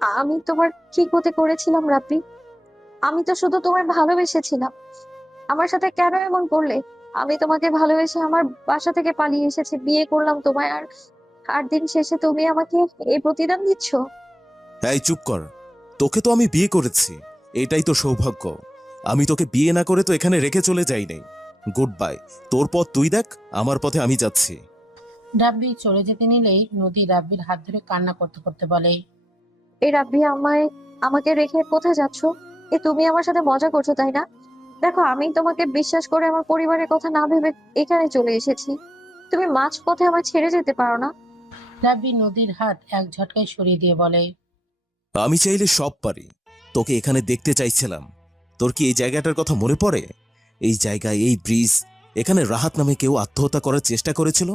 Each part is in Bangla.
আমি তোমার কি ক্ষতি করেছিলাম রাব্বি? আমি তো শুধু তোমায় ভালোবেসেছিলাম। আমার সাথে কেন এমন করলে? আমি তোমাকে ভালোবেসে আমার বাসা থেকে পালিয়ে এসেছি, বিয়ে করলাম তোমায়, আর আর দিন শেষে তুমি আমাকে এই প্রতিদান দিচ্ছ। এই চুপ কর। তোকে তো আমি বিয়ে করেছি, এটাই তো সৌভাগ্য। আমি তোকে বিয়ে না করে তো এখানে রেখে চলে যাই নাই। Good bye. তোর পথ তুই দেখ, আমার পথে আমি যাচ্ছি। রাব্বি চলে যেতে নিলেই নদী রাব্বির হাত ধরে কান্না করতে করতে বলে, এই রাব্বি, আমাকে রেখে কোথায় যাচ্ছ? তুমি আমার সাথে মজা করছো তাই না? দেখো, আমি তোমাকে বিশ্বাস করে আমার পরিবারের কথা না ভেবে এখানে চলে এসেছি। তুমি মাঝ পথে আমার ছেড়ে যেতে পারো না। রাব্বি নদীর হাত এক ঝটকায় সরিয়ে দিয়ে বলে, আমি চাইলে সব পারি। তোকে এখানে দেখতে চাইছিলাম। তোর কি এই জায়গাটার কথা মনে পড়ে? এই জায়গায়, এই ব্রিজ, এখানে রাহাত নামে কেউ আত্মহত্যা করার চেষ্টা করেছিল।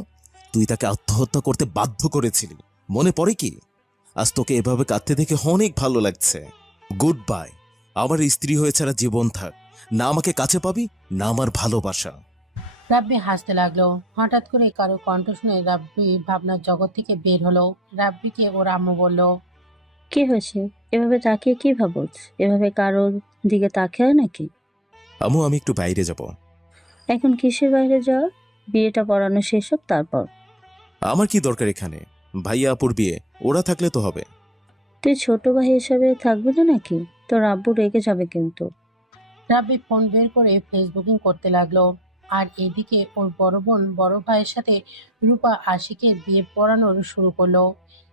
তুই তাকে আত্মহত্যা করতে বাধ্য করেছিলি, মনে পড়ে কি? আজ তোকে এভাবে কাঁদতে দেখে অনেক ভালো লাগছে। Good bye. আমার স্ত্রী হয়ে ছাড়া জীবন থাক। না আমাকে কাছে পাবি, না আমার ভালোবাসা। রাব্বি হাসতে লাগলো। হঠাৎ করে কারো কণ্ঠ শুনে রাব্বি ভাবনার জগৎ থেকে বের হলো। রাব্বিকে ওর আম্মু বলল, কি হয়েছে? এভাবে তাকিয়ে কি ভাবছ? এভাবে কারোর দিকে তাকিয়ে হয় নাকি? আমি একটু বাইরে যাব। এখন কিসের বাইরে যাওয়া? বিয়েটা পড়ানো শেষ হোক তারপর। আমার কি দরকার এখানে? ভাইয়া আপুর বিয়ে, ওরা থাকলে তো হবে। তুই ছোট ভাই হিসাবে থাকবি না নাকি? তোর আব্বু রেগে যাবে কিন্তু। রাব্বি ফোন বের করে ফেসবুকিং করতে লাগলো। আর এদিকে ওর বড় বোন বড় ভাইয়ের সাথে রূপা আশিকের বিয়ে পড়ানোর শুরু করলো।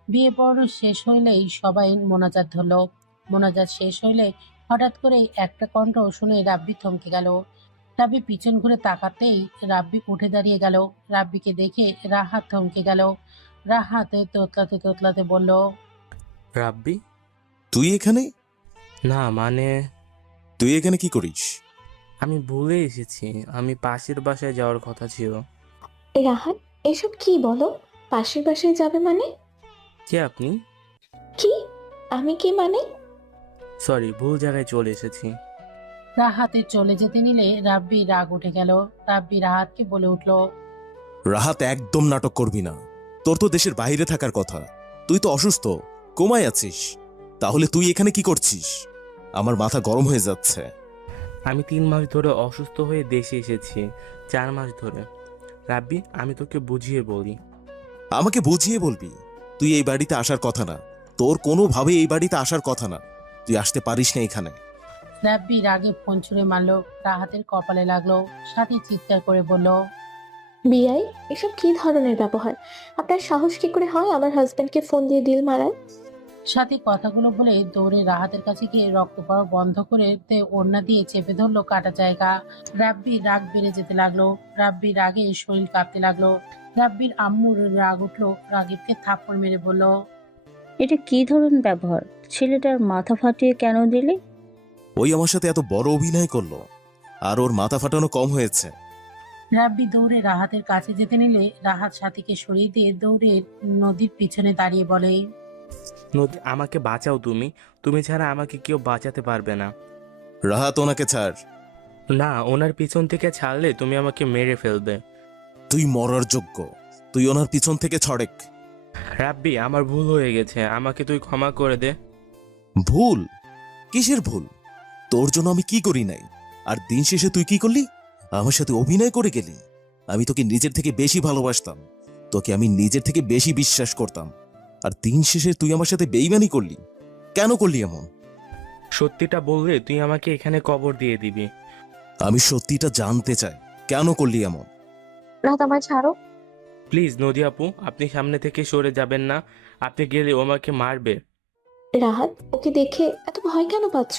বিয়ে পড়ানো শেষ হইলেই সবাই মোনাজাত ধরলো। মোনাজাত শেষ হইলে হঠাৎ করে একটা কণ্ঠ শুনে রাব্বি থমকে গেল। রাব্বি পিছন ঘুরে তাকাতেই রাব্বি উঠে দাঁড়িয়ে গেল। রাব্বিকে দেখে রাহাত থমকে গেল। রাহাত তোতলাতে তোতলাতে বলল, রাব্বি? তুই এখানে? না মানে, তুই এখানে কি করিস? আমি ভুলে এসেছি। আমি পাশের বাসায় যাওয়ার কথা ছিল। রাহাত, এসব কি বলো? পাশের বাসায় যাবে মানে? কে আপনি? কি? আমি কি মানে? সরি, ভুল জায়গায় চলে এসেছি। রাহাতে চলে যেতে নিলে রাব্বি রাগ উঠে গেল। রাব্বি রাহাতকে বলে উঠল, রাহাত, একদম নাটক করবি না। তোর তো দেশের বাইরে থাকার কথা। তুই তো অসুস্থ, কোমায় আছিস। তাহলে তুই এখানে কি করছিস? আমার মাথা গরম হয়ে যাচ্ছে। আমি 3 মাস ধরে অসুস্থ হয়ে দেশে এসেছি। 4 মাস ধরে। রাব্বি, আমি তোকে বুঝিয়ে বলি। আমাকে বুঝিয়ে বলবি? তুই এই বাড়িতে আসার কথা না। তোর কোনোভাবে এই বাড়িতে আসার কথা না। তুই আসতে পারিস না এখানে। রাব্বি রাগে ফোন ছুঁড়ে মারল। রাহাতের কপালে লাগলো। সাথী চিৎকার করে বলল, বিআই, এসব কি ধরনের ব্যবহার? আপনার সাহস কি করে হয় আমার হাজবেন্ডকে ফোন দিয়ে ডিল মারার? সাথী কথাগুলো বলে দৌড়ে রাহাতের কাছে গিয়ে রক্ত পড়া বন্ধ করে ওড়না দিয়ে চেপে ধরলো কাটা জায়গা। রাব্বি রাগ বেড়ে যেতে লাগলো। রাব্বির রাগে শরীর কাঁপতে লাগলো। রাব্বির আম্মুর রাগ উঠলো। রাগিবকে থাপ্পড় মেরে বলল, এটা কি ধরনের ব্যবহার? ছেলেটার মাথা ফাটিয়ে কেন দিলি? ওই আমার সাথে এত বড় অভিনয় করলো, আর ওর মাথা ফাটানো কম হয়েছে? রাব্বি দৌড়ে রাহাতের কাছে যেতে নিলে রাহাত সাথীকে সরিয়ে দিয়ে দৌড়ে নদীর পিছনে দাঁড়িয়ে বলে, নদী, আমাকে বাঁচাও। তুমি তুমি ছাড়া আমাকে কেউ বাঁচাতে পারবে না। রাহাত, ওনাকে ছাড়। না, ওনার পিছন থেকে ছাড়লে তুমি আমাকে মেরে ফেলবে। তুই মরার যোগ্য। তুই ওনার পিছন থেকে ছড়েক। রাব্বি, আমার ভুল হয়ে গেছে, আমাকে তুই ক্ষমা করে দে। ভুল? কিসের ভুল? তোর জন্য আমি কি করি নাই? আর দিন শেষে তুই কি করলি? আমার সাথে অভিনয় করে গেলি। আমি তোকে নিজের থেকে বেশি ভালোবাসতাম। তোকে আমি নিজের থেকে বেশি বিশ্বাস করতাম। আর দিন শেষে তুই আমার সাথে বেইমানি করলি। কেন করলি এমন? সত্যিটা বললে তুই আমাকে এখানে কবর দিয়ে দিবি। আমি সত্যিটা জানতে চাই, কেন করলি এমন? রাহাত, আমায় ছাড়ো। প্লিজ নদী আপু, আপনি সামনে থেকে সরে যাবেন না। আপনি গেলে ও আমাকে মারবে। রাহাত, ওকে দেখে এত ভয় কেন পাচ্ছ?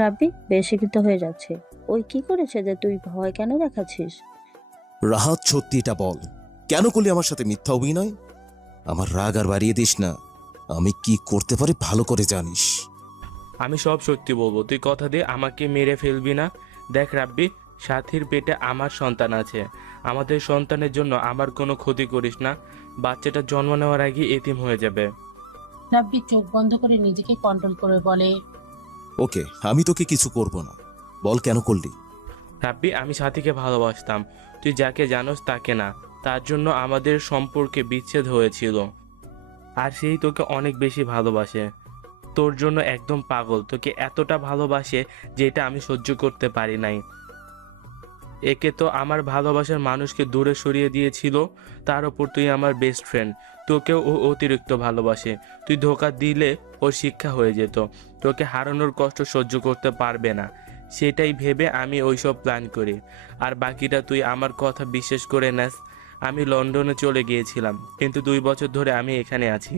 রাব্বি বেশি কিন্তু হয়ে যাচ্ছে। ওই কি করেছে যে তুই ভয় কেন দেখাচ্ছিস? রাহাত, সত্যিটা বল। কেন করলি আমার সাথে মিথ্যা অভিনয়? আমার রাগ আর বাড়িয়ে দিস না। আমি কি করতে পারি ভালো করে জানিস। আমি সব সত্যি বলবো, তুই কথা দে আমাকে মেরে ফেলবি না। দেখ রাব্বি, সাথীর পেটে আমার সন্তান আছে। আমাদের সন্তানের জন্য আমার কোনো ক্ষতি করিস না। বাচ্চাটা জন্ম নেওয়ার আগে এতিম হয়ে যাবে। রাব্বি চোখ বন্ধ করে নিজেকে কন্ট্রোল করে বলে, ওকে, আমি তোকে কিছু করব না। বল, কেন করলি? রাব্বি, আমি সাথীকে ভালোবাসতাম। তুই যাকে জানোস তাকে না। তার জন্য আমাদের সম্পর্কে বিচ্ছেদ হয়েছিল। আর সেই তোকে অনেক বেশি ভালোবাসে। তোর জন্য একদম পাগল, তোকে এতটা ভালোবাসে যেটা আমি সহ্য করতে পারি নাই। একে তো আমার ভালোবাসার মানুষকে দূরে সরিয়ে দিয়েছিল, তার ওপর তুই আমার বেস্ট ফ্রেন্ড, তোকেও ও অতিরিক্ত ভালোবাসে। তুই ধোঁকা দিলে ওর শিক্ষা হয়ে যেত, তোকে হারানোর কষ্ট সহ্য করতে পারবে না, সেটাই ভেবে আমি ওইসব প্ল্যান করি। আর বাকিটা তুই আমার কথা বিশ্বাস করে নেস। আমি লন্ডনে চলে গিয়েছিলাম, কিন্তু 2 বছর ধরে আমি এখানে আছি।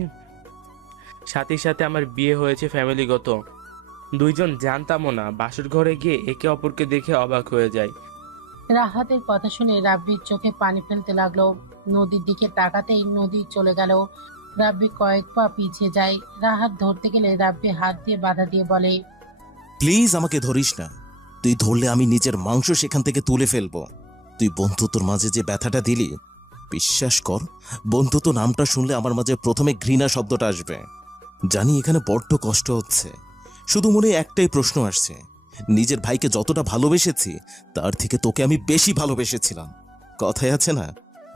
সাথে সাথে আমার বিয়ে হয়েছে ফ্যামিলিগত। দুইজন জানতামও না, বাসর ঘরে গিয়ে একে অপরকে দেখে অবাক হয়ে যায়। রাহাতের কথা শুনে রাব্বির চোখে পানি ফেলতে লাগলো। নদীর দিকে তাকাতেই নদী চলে গেল। রাব্বি কয়েক পা পিছিয়ে যায়। রাহাত ধরতে গেলে রাব্বি হাত দিয়ে বাধা দিয়ে বলে, প্লিজ আমাকে ধরিস না। তুই ধরলে আমি নিজের মাংস সেখান থেকে তুলে ফেলবো। তুই বন্ধুত্বর মাঝে যে ব্যথাটা দিলি, বিশ্বাস কর, বন্ধুত্ব নামটা শুনলে আমার মাঝে প্রথমে ঘৃণা শব্দটা আসবে। জানি এখানে বড্ড কষ্ট হচ্ছে, শুধু মনে একটাই প্রশ্ন আসছে, নিজের ভাইকে যতটা ভালোবেসেছি তার থেকে তোকে আমি বেশি ভালোবেসেছিলাম। কথায় আছে না,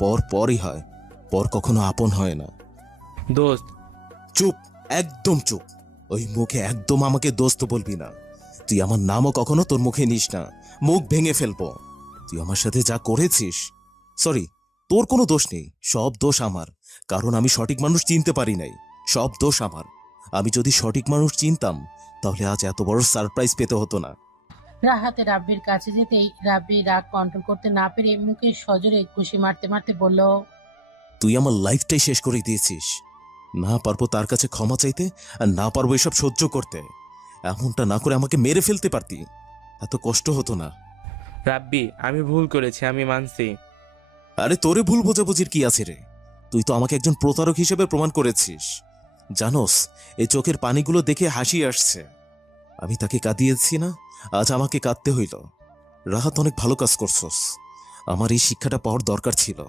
পর পরই হয়, পর কখনো আপন হয় না। দোস্ত, চুপ, একদম চুপ। ওই মুখে একদম আমাকে দোস্ত বলবি না। তুই আমার নামও কখনো তোর মুখে নিস না, মুখ ভেঙে ফেলবো। তুই আমার সাথে যা করেছিস, সরি, তোর কোনো দোষ নেই, সব দোষ আমার, কারণ আমি সঠিক মানুষ চিনতে পারি নাই। সব দোষ আমার। আমি যদি সঠিক মানুষ চিনতাম তাহলে আজ এত বড় সারপ্রাইজ পেতে হতো না। রাহাতে রাব্বির কাছে যেতেই রাব্বি রাগ কন্ট্রোল করতে না পেরে মুখে সজোরে ঘুষি মারতে মারতে বলল, তুই আমার লাইফটাই শেষ করে দিয়েছিস। না পারবো তার কাছে ক্ষমা চাইতে, আর না পারবো এসব সহ্য করতে। এমনটা না করে আমাকে মেরে ফেলতে পারতি, এত কষ্ট হতো না। রাব্বি, আমি ভুল করেছি, আমি মানছি। আরে তোরে ভুল বোঝাবুঝির কি আছে রে? তুই তো আমাকে একজন প্রতারক হিসেবে প্রমাণ করেছিস। জানোস, এই চোখের পানিগুলো দেখে হাসি আসছে। আমি তাকে কাঁদিয়েছি না, আজ আমাকে কাঁদতে হইল। রাহাত, অনেক ভালো কাজ করছস। আমার এই শিক্ষাটা পাওয়ার দরকার ছিল।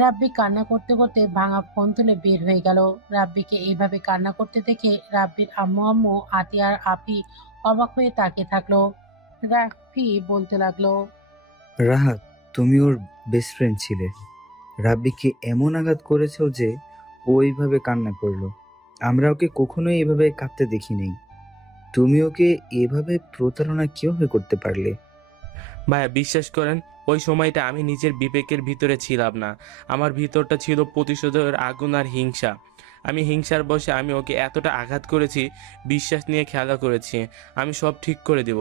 রাব্বি কান্না করতে করতে ভাঙা ফোন তুলে বের হয়ে গেল। রাব্বিকে এইভাবে কান্না করতে দেখে রাব্বির আম্মু আতিয়া আর আপি অবাক হয়ে তাকিয়ে থাকলো। রাব্বি বলতে লাগলো, রাহাত, তুমি ওর বেস্ট ফ্রেন্ড ছিলে। রাব্বিকে এমন আঘাত করেছো যে ও এইভাবে কান্না করলো। আমরা ওকে কখনোই এভাবে কাঁদতে দেখি নাই। তুমি ওকে এভাবে প্রতারণা কিভাবে করতে পারলে? ভাইয়া, বিশ্বাস করেন, ওই সময়টা আমি নিজের বিবেকের ভিতরে ছিলাম না। আমার ভিতরটা ছিল প্রতিশোধের আগুন আর হিংসা। আমি হিংসার বশে আমি ওকে এতটা আঘাত করেছি, বিশ্বাস নিয়ে খেলা করেছি। আমি সব ঠিক করে দেব।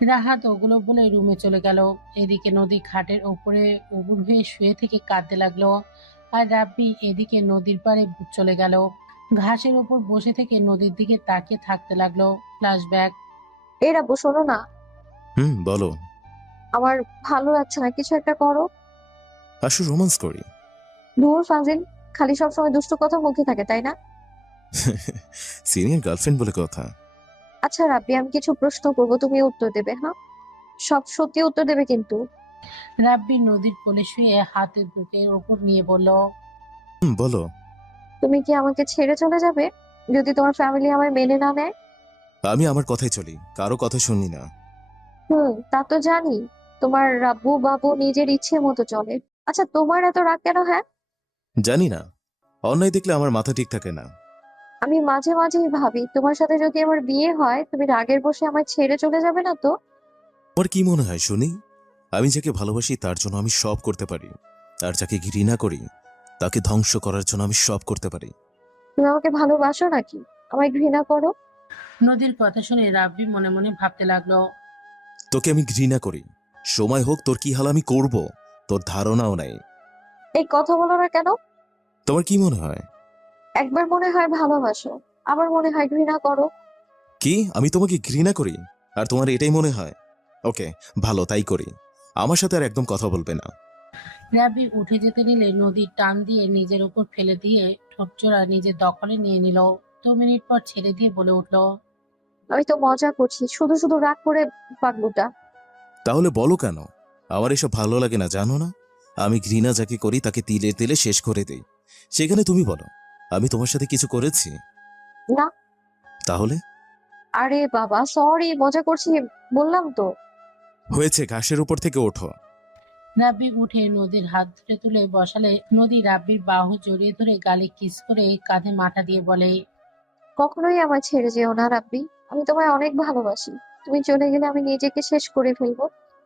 রাহাত ওগুলো বলে রুমে চলে গেল। এদিকে নদী খাটের ওপরে উবুর হয়ে শুয়ে থেকে কাঁদতে লাগলো। আর রাব্বি এদিকে নদীর পাড়ে চলে গেল। ঘাসের ওপর বসে থেকে নদীর দিকে তাকিয়ে থাকতে লাগলো। ফ্ল্যাশব্যাক। এর আব্বু, শোনো না, বলো। আমার ভালো লাগছে না, কিছু একটা করো। আসো রোমান্স করি। দূর ফাজিল, খালি সবসময় দুষ্টু কথা মুখে থাকে, তাই না? সিনিয়র গার্লফ্রেন্ড বলে কথা। আচ্ছা রাব্বি, আমি কিছু প্রশ্ন করবো, তুমি উত্তর দেবে, হ্যাঁ? সব সত্যি উত্তর দেবে কিন্তু। রাব্বি নদীর কোলে শুয়ে হাতের বুকের ওপর নিয়ে বলল, বলো। তুমি কি আমাকে ছেড়ে চলে যাবে যদি তোমার ফ্যামিলি আমায় মেনে না নেয়? আমি আমার কথাই চলি, কারো কথা শুনি না। তা তো জানি। তোমার রাব্বু বাবু নিজের ইচ্ছে মতো চলে। আচ্ছা, তোমার এত রাগ কেন, হ্যাঁ? জানি না, অন্যায় দেখলে আমার মাথা ঠিক থাকে না। আমি মাঝে মাঝেই ভাবি, তোমার সাথে যদি আমার বিয়ে হয়, তুমি রাগের বসে আমায় ছেড়ে চলে যাবে না তো? তোমার কি মনে হয় শুনি? আমি যাকে ভালোবাসি তার জন্য আমি সব করতে পারি, আর যাকে ঘৃণা করি তাকে ধ্বংস করার জন্য আমি সব করতে পারি। তুমি আমাকে ভালোবাসো নাকি আমায় ঘৃণা করো? নদীর কথা শুনে রাব্বি মনে মনে ভাবতে লাগলো। তোকে আমি ঘৃণা করি, সময় হোক তোর কি হাল আমি করব তোর ধারণাও নাই। এই কথা বলো না কেন? তোমার কি মনে হয়? একবার মনে হয় ভালোবাসো, আবার মনে হয় ঘৃণা করো। কি আমি তোমাকে ঘৃণা করি আর তোমার এটাই মনে হয়? ওকে, ভালো, তাই করি। আমার সাথে আর একদম কথা বলবে না। রাব্বি উঠে যেতে নিলে নদীর টান দিয়ে নিজের উপর ফেলে দিয়ে ঠোঁটজোড়া নিজের দখলে নিয়ে নিল। 2 মিনিট পর ছেড়ে দিয়ে বলে উঠল, আমি তো মজা করছি, শুধু শুধু রাগ করে পাগলুটা। তাহলে বলো কেন? আমার এসব ভালো লাগে না, জানো না? আমি ঘৃণা যাকে করি তাকে তিলে তিলে শেষ করে দেই। সেখানে তুমি বলো, আমি তোমার সাথে কিছু করেছি? না। তাহলে? আরে বাবা, সরি, মজা করছি, বললাম তো। হয়েছে, ঘাসের উপর থেকে ওঠো। রাব্বি উঠে নদীর হাত ধরে তুলে বসালে নদী রাব্বির বাহু জড়িয়ে ধরে গালে কিস করে কাঁধে মাথা দিয়ে বলে, কখনোই আমায় ছেড়ে যেও না রাব্বি। আমি তোমায় অনেক ভালোবাসি। তুমি চলে গেলে আমি নিজেকে শেষ করে ফেলবো।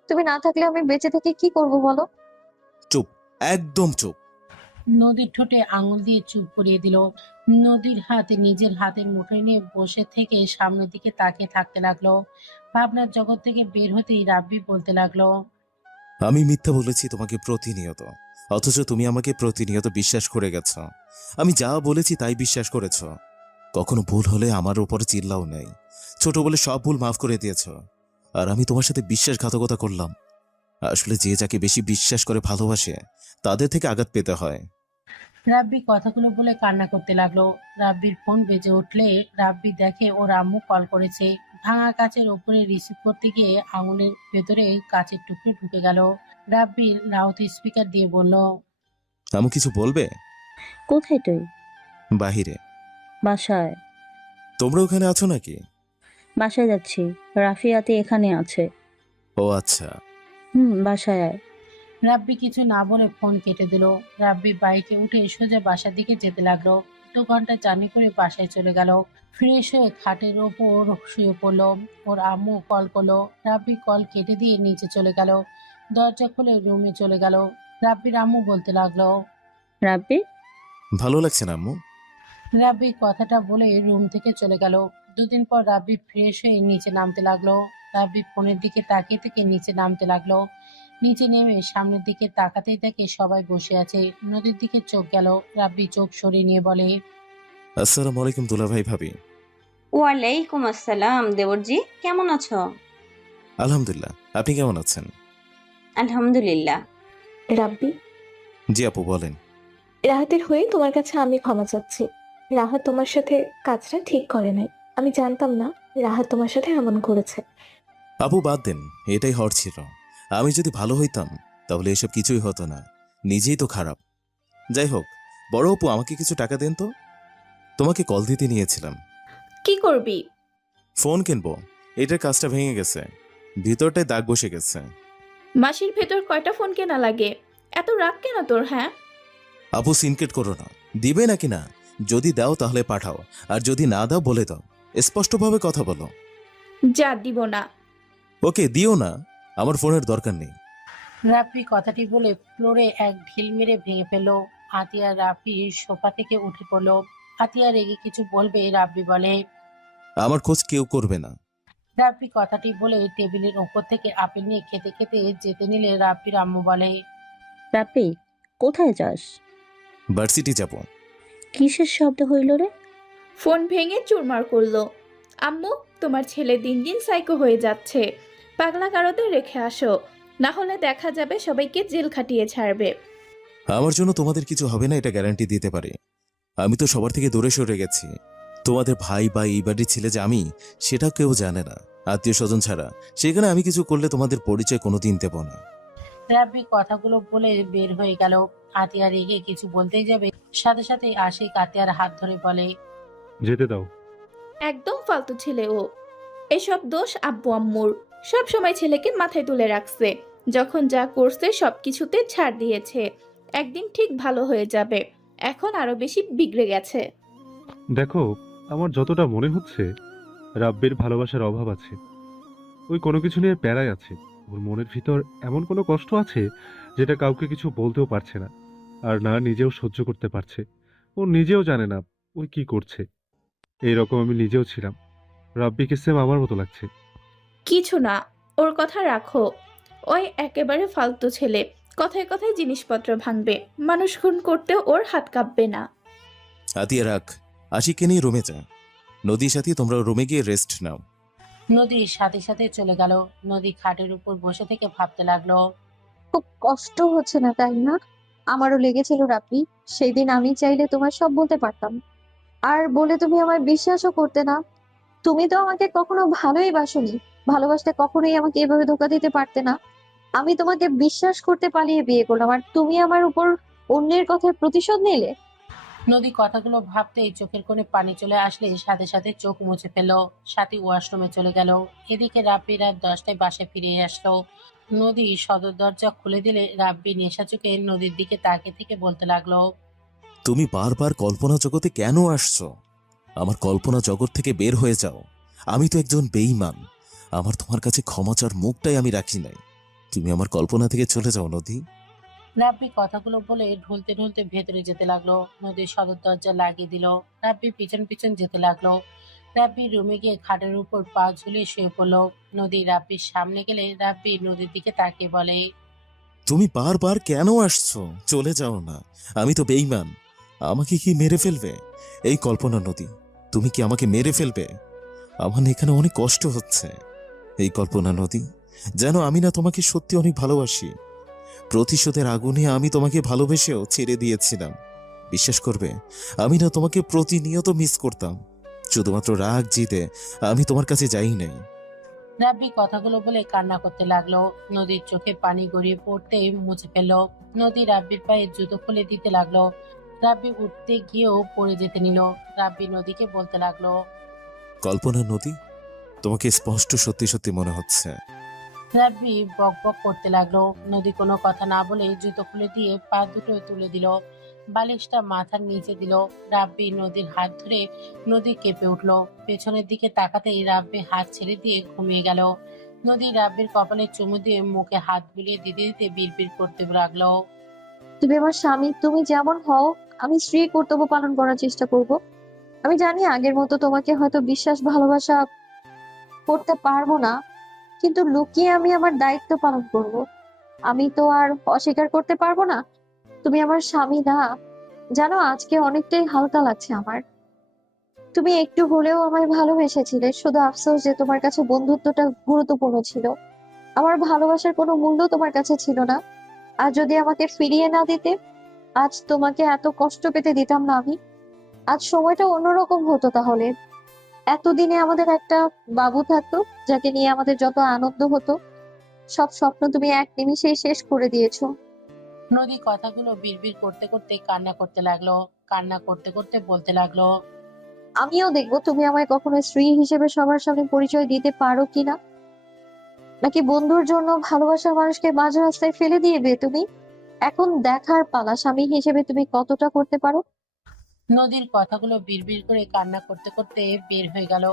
তুমি না থাকলে আমি বেঁচে থেকে কি করব বলো? চুপ, একদম চুপ। নদীর ঠোঁটে আঙুল দিয়ে চুপ করিয়ে দিল। নদীর হাতে নিজের হাতের মুঠোয় নিয়ে বসে থেকে সামনের দিকে তাকিয়ে থাকতে লাগলো। ভাবনার জগৎ থেকে বের হতেই রাব্বি বলতে লাগলো, আমি মিথ্যা বলেছি তোমাকে প্রতিনিয়ত, অথচ তুমি আমাকে প্রতিনিয়ত বিশ্বাস করে গেছ। আমি যা বলেছি তাই বিশ্বাস করেছ। কখনো ভুল হলে আমার উপর চিল্লাও নেই। ছোট বলে সব ভুল মাফ করে দিয়েছ। আর আমি তোমার সাথে বিশ্বাসঘাতকতা করলাম। আসলে যে যাকে বেশি বিশ্বাস করে ভালোবাসে তাদের থেকে আঘাত পেতে হয়। রাব্বি কথাগুলো বলে কান্না করতে লাগলো। রাব্বির ফোন বেজে উঠলে রাব্বি দেখে ওর আম্মু কল করেছে। ভাঙা কাচের ওপরে রিসিভ করতে গিয়ে আঙুলের ভেতরে কাচের টুকরো ঢুকে গেল। রাব্বির লাউড স্পিকার দিয়ে বলল, আমি কিছু বলবে? কোথায় তুই? বাহিরে। বাসায়। তোমরা ওখানে আছো নাকি? বাসায় যাচ্ছি। রাফিয়াতে এখানে আছে। ও আচ্ছা। বাসায় আয়। রাব্বি কিছু না বলে ফোন কেটে দিল। রাব্বি বাইকে উঠে সোজা বাসার দিকে যেতে লাগলো। 2 ঘন্টা জার্নি করে বাসায় চলে গেল। ফ্রেশ হয়ে খাটের ওপর শুয়ে পড়লো। ওর আম্মু কল করলো। রাব্বি কল কেটে দিয়ে নিচে চলে গেল। দরজা খুলে রুমে চলে গেল। রাব্বির আম্মু বলতে লাগলো। রাব্বি, ভালো লাগছে না আম্মু? রাব্বি কথাটা বলে রুম থেকে চলে গেল। 2 দিন পর রাব্বি ফ্রেশ হয়ে নিচে নামতে লাগলো। রাব্বি ফোনের দিকে তাকিয়ে থেকে নিচে নামতে লাগলো। নিচে নেমে সামনের দিকে তাকাতেই দেখে সবাই বসে আছে। নদীর দিকে চোখ গেল। রাব্বি চোখ সরিয়ে নিয়ে বলে, আসসালামু আলাইকুম দুলাভাই ভাবি। ওয়ালাইকুম আসসালাম দেবরজি, কেমন আছো? আলহামদুলিল্লাহ, আপনি কেমন আছেন? আলহামদুলিল্লাহ। রাব্বি, জি আপু বলেন। রাহাতের হয়ে তোমার কাছে আমি ক্ষমা চাচ্ছি। রাহাত তোমার সাথে কাজটা ঠিক করে নাই। আমি জানতাম না রাহাত তোমার সাথে এমন করেছে। আপু বাদ দেন, এটাই হওয়ার ছিল। আমি যদি ভালো হইতাম তাহলে এসব কিছুই হতো না। নিজেই তো খারাপ। যাই হোক, বড় আপু আমাকে কিছু টাকা দেন তো। তোমাকে কল দিতে নিয়েছিলাম। কি করবি? ফোন কিনবো। এটার কাজটা ভেঙে গেছে, ভিতরটায় দাগ বসে গেছে। মাসির ভেতর কয়টা ফোন কেনা লাগে? এত রাগ কেন তোর, হ্যাঁ? আপু সিনকেট করো না। দিবে নাকি না? যদি দাও তাহলে পাঠাও, আর যদি না দাও বলে দাও। স্পষ্টভাবে কথা বলো। যা দিব না। ওকে দিও না, আমার ফোনের দরকার নেই। রাব্বি কথাটি বলে ফ্লোরে এক ঢিল মেরে ভেঙে ফেলল। আতিয়া রাব্বির সোফা থেকে উঠে পড়ল। আতিয়া রেগে কিছু বলবে, রাব্বি বলে, আমার খোঁজ কেউ করবে না। রাব্বি কথাটি বলে টেবিলের ওপর থেকে আপেল নিয়ে খেতে খেতে যেতে নিলে রাব্বির আম্মু বলে, রাব্বি, কোথায় যাস? ভার্সিটি যাব। কিসের শব্দ হইল রে? ফোন ভেঙে চুরমার করলো। আম্মু, তোমার ছেলে দিন দিন সাইকো হয়ে যাচ্ছে। পাগলা গারদে রেখে আসো, না হলে দেখা যাবে সবাইকে জেল খাটিয়ে ছাড়বে। আমার জন্য তোমাদের কিছু হবে না এটা গ্যারান্টি দিতে পারি। আমি তো সবার থেকে দূরে সরে গেছি। তোমাদের ভাই বা এই বাড়ির ছেলে যে আমি, সেটা কেউ জানে না, আত্মীয় স্বজন ছাড়া। সেখানে আমি কিছু করলে তোমাদের পরিচয় কোনোদিন দেব না। রাব্বি কথাগুলো বলে বের হয়ে গেল। আতিয়া রেগে কিছু বলতেই যাবে, সাথে সাথে আশিক আতিয়ার হাত ধরে বলে, যেতে দাও। একদম ফালতু ছেলে ও। এসব দোষ আব্বু আম্মুর। সব সময় ছেলেকে মাথায় তুলে রাখছে। যখন যা করছে সবকিছুতে ছাড় দিয়েছে। একদিন ঠিক ভালো হয়ে যাবে। এখন আরো বেশি বিগড়ে গেছে। দেখো, আমার যতটা মনে হচ্ছে রাব্বির ভালোবাসার অভাব আছে। ওই কোনো কিছু নিয়ে প্যারায় আছে। ওর মনের ভিতর এমন কোনো কষ্ট আছে যেটা কাউকে কিছু বলতেও পারছে না, আর না নিজেও সহ্য করতে পারছে। ও নিজেও জানে না ওই কি করছে। এইরকম আমি নিজেও ছিলাম। রাব্বিকে সেম আমার মতো লাগছে। কিছু না, ওর কথা রাখো। ওই একেবারে ফালতু ছেলে। কথায় কথায় জিনিসপত্র ভাঙবে। মানুষ খুন করতেও ওর হাত কাঁপবে না। আতিয়া রাখ, আশিককে নিয়ে রুমে যা। নদীর সাথে তোমরা রুমে গিয়ে রেস্ট নাও। নদীর সাথে সাথে চলে গেল। নদী খাটের উপর বসে থেকে ভাবতে লাগলো, খুব কষ্ট হচ্ছে না তাই না? আমারও লেগেছিল রাব্বি। সেই দিন আমি চাইলে তোমায় সব বলতে পারতাম, আর বলে তুমি আমায় বিশ্বাসও করতে না। তুমি তো আমাকে কখনো ভালোই বাসোনি। ভালোবাসতে কখনোই আমাকে এভাবে ধোকা দিতে পারতে না। আমি তোমাকে বিশ্বাস করতে পালিয়ে বিয়ে করলাম, আর তুমি আমার উপর অন্যের কথার প্রতিশোধ নিলে। নদী কথাগুলো ভাবতেই চোখের কোণে পানি চলে আসলে সাথে সাথে চোখ মুছে ফেলল। সাথী ওয়াশরুমে চলে গেল। এদিকে রাব্বি রাত 10টায় বাসায় ফিরে আসলো। নদী সদর দরজা খুলে দিলে রাব্বি নেশা চোখে নদীর দিকে তাকিয়ে থেকে বলতে লাগলো, তুমি বারবার কল্পনা জগতে কেন আসছো? আমার কল্পনা জগৎ থেকে বের হয়ে যাও। আমি তো একজন বেঈমান। আমার তোমার কাছে ক্ষমা চাওয়ার মুখটাই আমি রাখি নাই। তুমি আমার কল্পনা থেকে চলে যাও নদী। রাব্বি কথাগুলো বলে ঢুলতে ঢুলতে ভেতরে যেতে লাগলো। নদীর সদর দরজা লাগিয়ে দিল। রাব্বি পিছন পিছন যেতে লাগলো। রাব্বি রুমে গিয়ে খাটের উপর পা ঝুলিয়ে শুয়ে পড়লো। নদী রাব্বির সামনে গেলে রাব্বি নদীর দিকে তাকিয়ে বলে, তুমি বারবার কেন আসছো? চলে যাও না। আমি তো বেঈমান। আমাকে কি মেরে ফেলবে? এই কল্পনা নদী, তুমি কি আমাকে মেরে ফেলবে? আমার না এখানে অনেক কষ্ট হচ্ছে। এই কল্পনা নদী, যেন আমি না তোমাকে সত্যি অনেক ভালোবাসি। প্রতিশোধের আগুনে আমি তোমাকে ভালোবেসেও ছেড়ে দিয়েছিলাম। বিশ্বাস করবে, আমি না তোমাকে প্রতিনিয়ত মিস করতাম। শুধুমাত্র রাগ জিতে আমি তোমার কাছে যাই নাই। রাব্বি কথাগুলো বলে কান্না করতে লাগলো। নদীর চোখে পানি গড়িয়ে পড়তেই মুছে ফেললো। নদী রাব্বির পায়ে জুতো খুলে দিতে লাগলো। রাব্বি উঠতে গিয়েও পড়ে যেতে নিল। রাব্বি নদীকে বলতে লাগলো, কল্পনা নদী, তোমাকে স্পষ্ট সত্যি সত্যি মনে হচ্ছে। রাব্বি বক বক করতে লাগলো। নদী কোনো কথা না বলে জুতো খুলে দিয়ে পা দুটো তুলে দিল। বালিশটা মাথার নিচে দিল। রাব্বি নদীর হাত ধরে নদী কেঁপে উঠল। পেছনের দিকে তাকাতেই রাব্বি হাত ছেড়ে দিয়ে ঘুমিয়ে গেল। নদী রাব্বির কপালে চুমু দিয়ে মুখে হাত বুলিয়ে দিতে দিতে বিড়বিড় করতে লাগলো। তুমি আমার স্বামী, তুমি যেমন হও আমি স্ত্রী কর্তব্য পালন করার চেষ্টা করব। আমি জানি আগের মতো তোমাকে হয়তো বিশ্বাস ভালোবাসা করতে পারবো না, কিন্তু লুকিয়ে আমি আমার দায়িত্ব পালন করব। আমি তো আর অস্বীকার করতে পারবো না তুমি আমার স্বামী না। জানো, আজকে অনেকটাই হালকা লাগছে আমার। তুমি একটু হলেও আমায় ভালোবেসেছিলে, শুধু আফসোস যে তোমার কাছে বন্ধুত্বটা গুরুত্বপূর্ণ ছিল। আমার ভালোবাসার কোনো মূল্য তোমার কাছে ছিল না। আর যদি আমাকে ফিরিয়ে না দিতে, আজ তোমাকে এত কষ্ট পেতে দিতাম না আমি। আজ সময়টা অন্যরকম হতো তাহলে। এতদিনে আমাদের একটা বাবু থাকতো, যাকে নিয়ে আমাদের যত আনন্দ হতো। সব স্বপ্ন তুমি এক নিমিষেই শেষ করে দিয়েছো। নদী কথাগুলো বিড়বিড় করতে করতে কান্না করতে লাগলো। কান্না করতে করতে বলতে লাগলো, আমিও দেখবো তুমি আমায় কখনো স্ত্রী হিসেবে সবার সামনে পরিচয় দিতে পারো কিনা, নাকি বন্ধুর জন্য ভালোবাসার মানুষকে মাঝ রাস্তায় ফেলে দিয়েবে তুমি। এখন দেখার পালা স্বামী হিসেবে তুমি কতটা করতে পারো। নদীর কথাগুলো বিড়বিড় করে কান্না করতে করতে বের হয়ে গেল।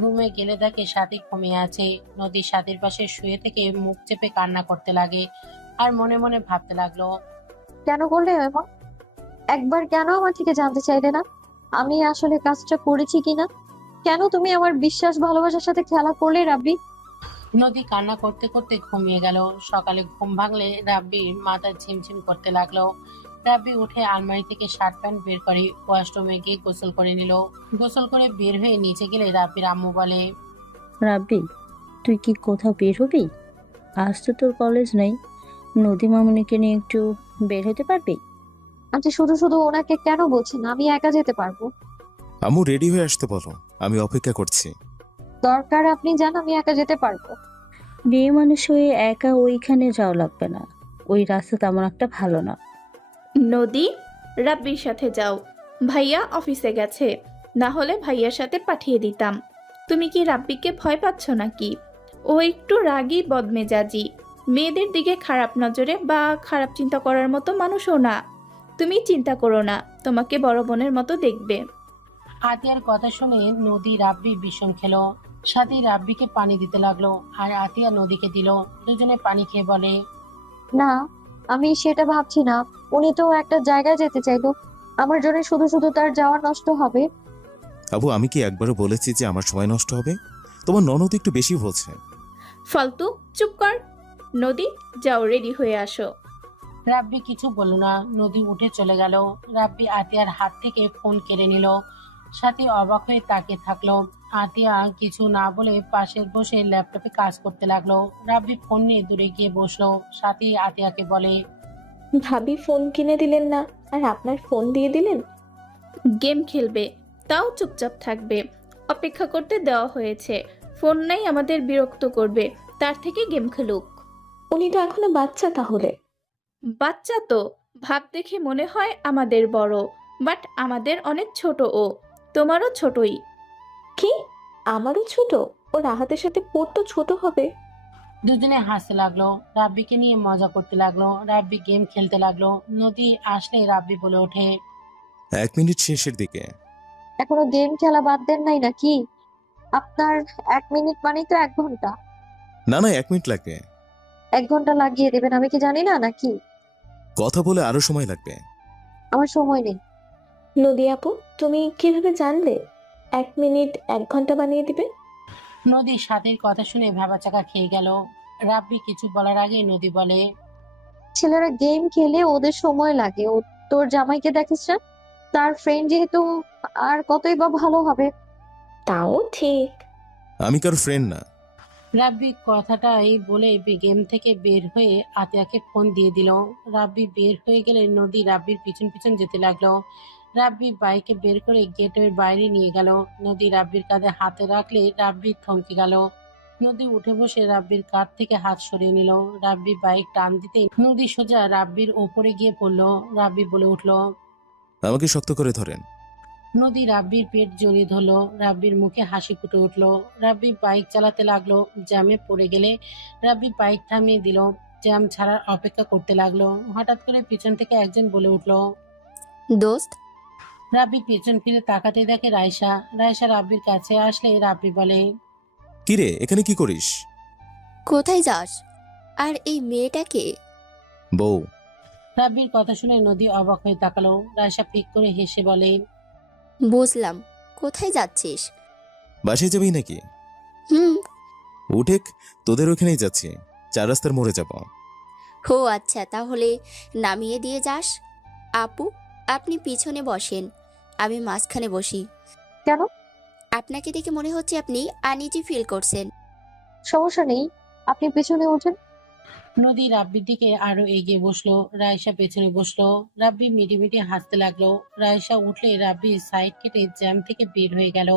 রুমে গেলে দেখে সাথী ঘুমিয়ে আছে। নদীর সাথীর পাশে শুয়ে থেকে মুখ চেপে কান্না করতে লাগে আর মনে মনে ভাবতে লাগলো, কেন করলে এমন? একবার কেন আমার থেকে জানতে চাইলে না আমি আসলে কাজটা করেছি কিনা? কেন তুমি আমার বিশ্বাস ভালোবাসার সাথে খেলা করলে রাব্বি? নদী কান্না করতে করতে ঘুমিয়ে গেল। সকালে ঘুম ভাঙলে রাব্বির মাথা ঝিমঝিম করতে লাগলো। রাব্বি উঠে আলমারি থেকে শার্ট প্যান্ট বের করে ওয়াশরুমে গিয়ে গোসল করে নিল। গোসল করে বের হয়ে নিচে গেলে রাব্বির আম্মু বলে, রাব্বি, তুই কি কোথাও বের হবি? আজ তো তোর কলেজ নেই। নদী মামুনিকে নিয়ে একটু বের হতে পারবি? আচ্ছা, শুধু শুধু ওনাকে কেন বলছেন? আমি একা যেতে পারবো। আম্মু রেডি হয়ে আসতে বলো, আমি অপেক্ষা করছি। দরকার আপনি যান, আমি একা যেতে পারবো। মেয়ে মানুষ হয়ে একা ওইখানে যাওয়া লাগবে না। ওই রাস্তা তেমন একটা ভালো না। নদী, রাব্বির সাথে যাও। ভাইয়া অফিসে গেছে, না হলে ভাইয়ার সাথে পাঠিয়ে দিতাম। তুমি কি রাব্বিকে ভয় পাচ্ছ নাকি? ও একটু রাগী বদমেজাজি, মেয়েদের দিকে খারাপ নজরে বা খারাপ চিন্তা করার মতো মানুষও না। তুমি চিন্তা করো না, তোমাকে বড় বোনের মতো দেখবে। আতিয়ার কথা শুনে নদী রাব্বি বিষম খেলো। সাথী রাব্বিকে পানি দিতে লাগলো আর আতিয়া নদীকে দিল। দুজনে পানি খেয়ে বলে, না, আমি সেটা ভাবছি না। উনি তো একটা জায়গায় যেতে চাইলো, আমার জন্য শুধু শুধু তার যাওয়া নষ্ট হবে। আবু, আমি কি একবারও বলেছি যে আমার সময় নষ্ট হবে? তোমার ননদ একটু বেশি বলছে। ফালতু, চুপ কর। নদী, যাও রেডি হয়ে আসো। রাব্বি কিছু বলল না। নদী উঠে চলে গেল। রাব্বি আতিয়ার হাত থেকে ফোন কেড়ে নিল। সাথী অবাক হয়ে তাকিয়ে থাকলো। আতিয়া কিছু না বলে পাশে বসে ল্যাপটপে কাজ করতে লাগলো। রাব্বি ফোন নিয়ে দূরে গিয়ে বসলো। সাথী আতিয়াকে বলে, ভাবি ফোন কিনে দিলেন না, আর আপনার ফোন দিয়ে দিলেন। গেম খেলবে, তাও চুপচাপ থাকবে। অপেক্ষা করতে দেওয়া হয়েছে। ফোন নাই আমাদের বিরক্ত করবে, তার থেকে গেম খেলুক। উনি তো এখনো বাচ্চা তাহলে। বাচ্চা তো, ভাব দেখে মনে হয় আমাদের বড়, বাট আমাদের অনেক ছোট। ও তোমারও ছোটই। কি? আমারও ছোট? ও রাহাতের সাথে পড়তো, ছোট হবে। দুজনে হাসতে লাগলো। রাব্বিকে নিয়ে মজা করতে লাগলো। রাব্বি গেম খেলতে লাগলো। নদী আসলে রাব্বি বলে ওঠে, 1 মিনিট শেষের দিকে। এখনো গেম খেলা বাদ দেন নাই নাকি? আপনার 1 মিনিট মানেই তো 1 ঘন্টা। না না, 1 মিনিট লাগবে। 1 ঘন্টা লাগিয়ে দেবেন আমি কি জানি না নাকি? কথা বলে আরো সময় লাগবে। আমার সময় নেই। নদী আপু, তুমি কিভাবে জানলে 1 মিনিট 1 ঘন্টা বানিয়ে দিবে? নদীর সাথীর কথা শুনে ভ্যাবাচাকা খেয়ে গেল। রাব্বি কিছু বলার আগেই নদী বলে, ছেলেরা গেম খেলে ওদের সময় লাগে। ও তোর জামাইকে দেখিস না? তার ফ্রেন্ড যেহেতু আর কতই বা ভালো হবে। তাও ঠিক। আমি কারো ফ্রেন্ড না। রাব্বি কথাটাই বলে গেম থেকে বের হয়ে আতিয়াকে ফোন দিয়ে দিল। রাব্বি বের হয়ে গেলে নদী রাব্বির পিছন পিছন যেতে লাগলো। রাব্বি বাইকে বের করে গেটের বাইরে নিয়ে গেল। নদী রাব্বির কাঁধে হাতে রাখলে রাব্বি থমকে গেল। নদী উঠে বসে রাব্বির কাঁধ থেকে হাত সরিয়ে নিল। রাব্বি বাইক টান দিতে নদী সোজা রাব্বির ওপরে গিয়ে পড়লো। রাব্বি বলে উঠল। আমাকে শক্ত করে ধরেন। নদী রাব্বির পেট জড়িয়ে ধরলো। রাব্বির মুখে হাসি ফুটে উঠলো। রাব্বি বাইক চালাতে লাগলো। জ্যামে পড়ে গেলে রাব্বি বাইক থামিয়ে দিল। জ্যাম ছাড়ার অপেক্ষা করতে লাগলো। হঠাৎ করে পিছন থেকে একজন বলে উঠলো। দোস্ত, রাব্বি পিছন ফিরে তাকাতে দেখে রায়শা। রায়শা রাব্বির কাছে আসলে রাব্বি বলে, কিরে, এখানে কি করিস? কোথায় যাস? আর এই মেয়েটাকে? বউ। রাব্বির কথা শুনে নদী অবাক হয়ে তাকালো। রায়শা ফিক করে হেসে বলে, বুঝলাম। কোথায় যাচ্ছিস? বাসায় যাবি নাকি? হুম। উঠেক, তোদের ওখানেই যাচ্ছি। 4 রাস্তার মোড়ে যাব। হো আচ্ছা, তাহলে নামিয়ে দিয়ে যাস। আপু, আপনি পিছনে বসেন, আমি মাঝখানে বসি। কেন? আপনাকে দেখে মনে হচ্ছে আপনি আনইজি ফিল করছেন। সমস্যা নেই, আপনি পেছনে ওঠেন। নদী রাব্বির দিকে আরো এগিয়ে বসলো। রায়শা পেছনে বসলো। রাব্বি মিটিমিটি হাসতে লাগলো। রায়শা উঠলে রাব্বি সাইড কেটে জ্যাম থেকে বের হয়ে গেল।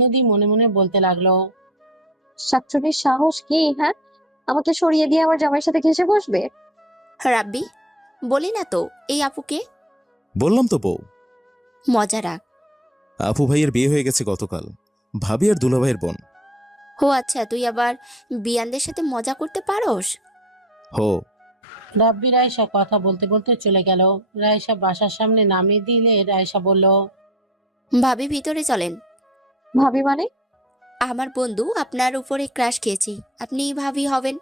নদী মনে মনে বলতে লাগলো, শাকচুনির সাহস কি, হ্যাঁ? আমাকে সরিয়ে দিয়ে আমার জামাইয়ের সাথে ঘেসে বসবে? রাব্বি, বলি না তো এই আপুকে। বললাম তো বউ। মজা রাখ। আপু ভাইয়ের বিয়ে হয়ে গেছে গতকাল। ভাবি আর দুলাভাইয়ের বোন। হো আচ্ছা, তুই আবার বিয়ানদের সাথে মজা করতে পারোস? হো। রাব্বি রায়শা কথা বলতে বলতে চলে গেল। রায়শা বাসার সামনে নামিয়ে দিলে রায়শা বলল, ভাবি ভিতরে চলেন। ভাবি মানে? আমার বন্ধু আপনার উপরে ক্রাশ খেয়েছি, আপনি ভাবি হবেন,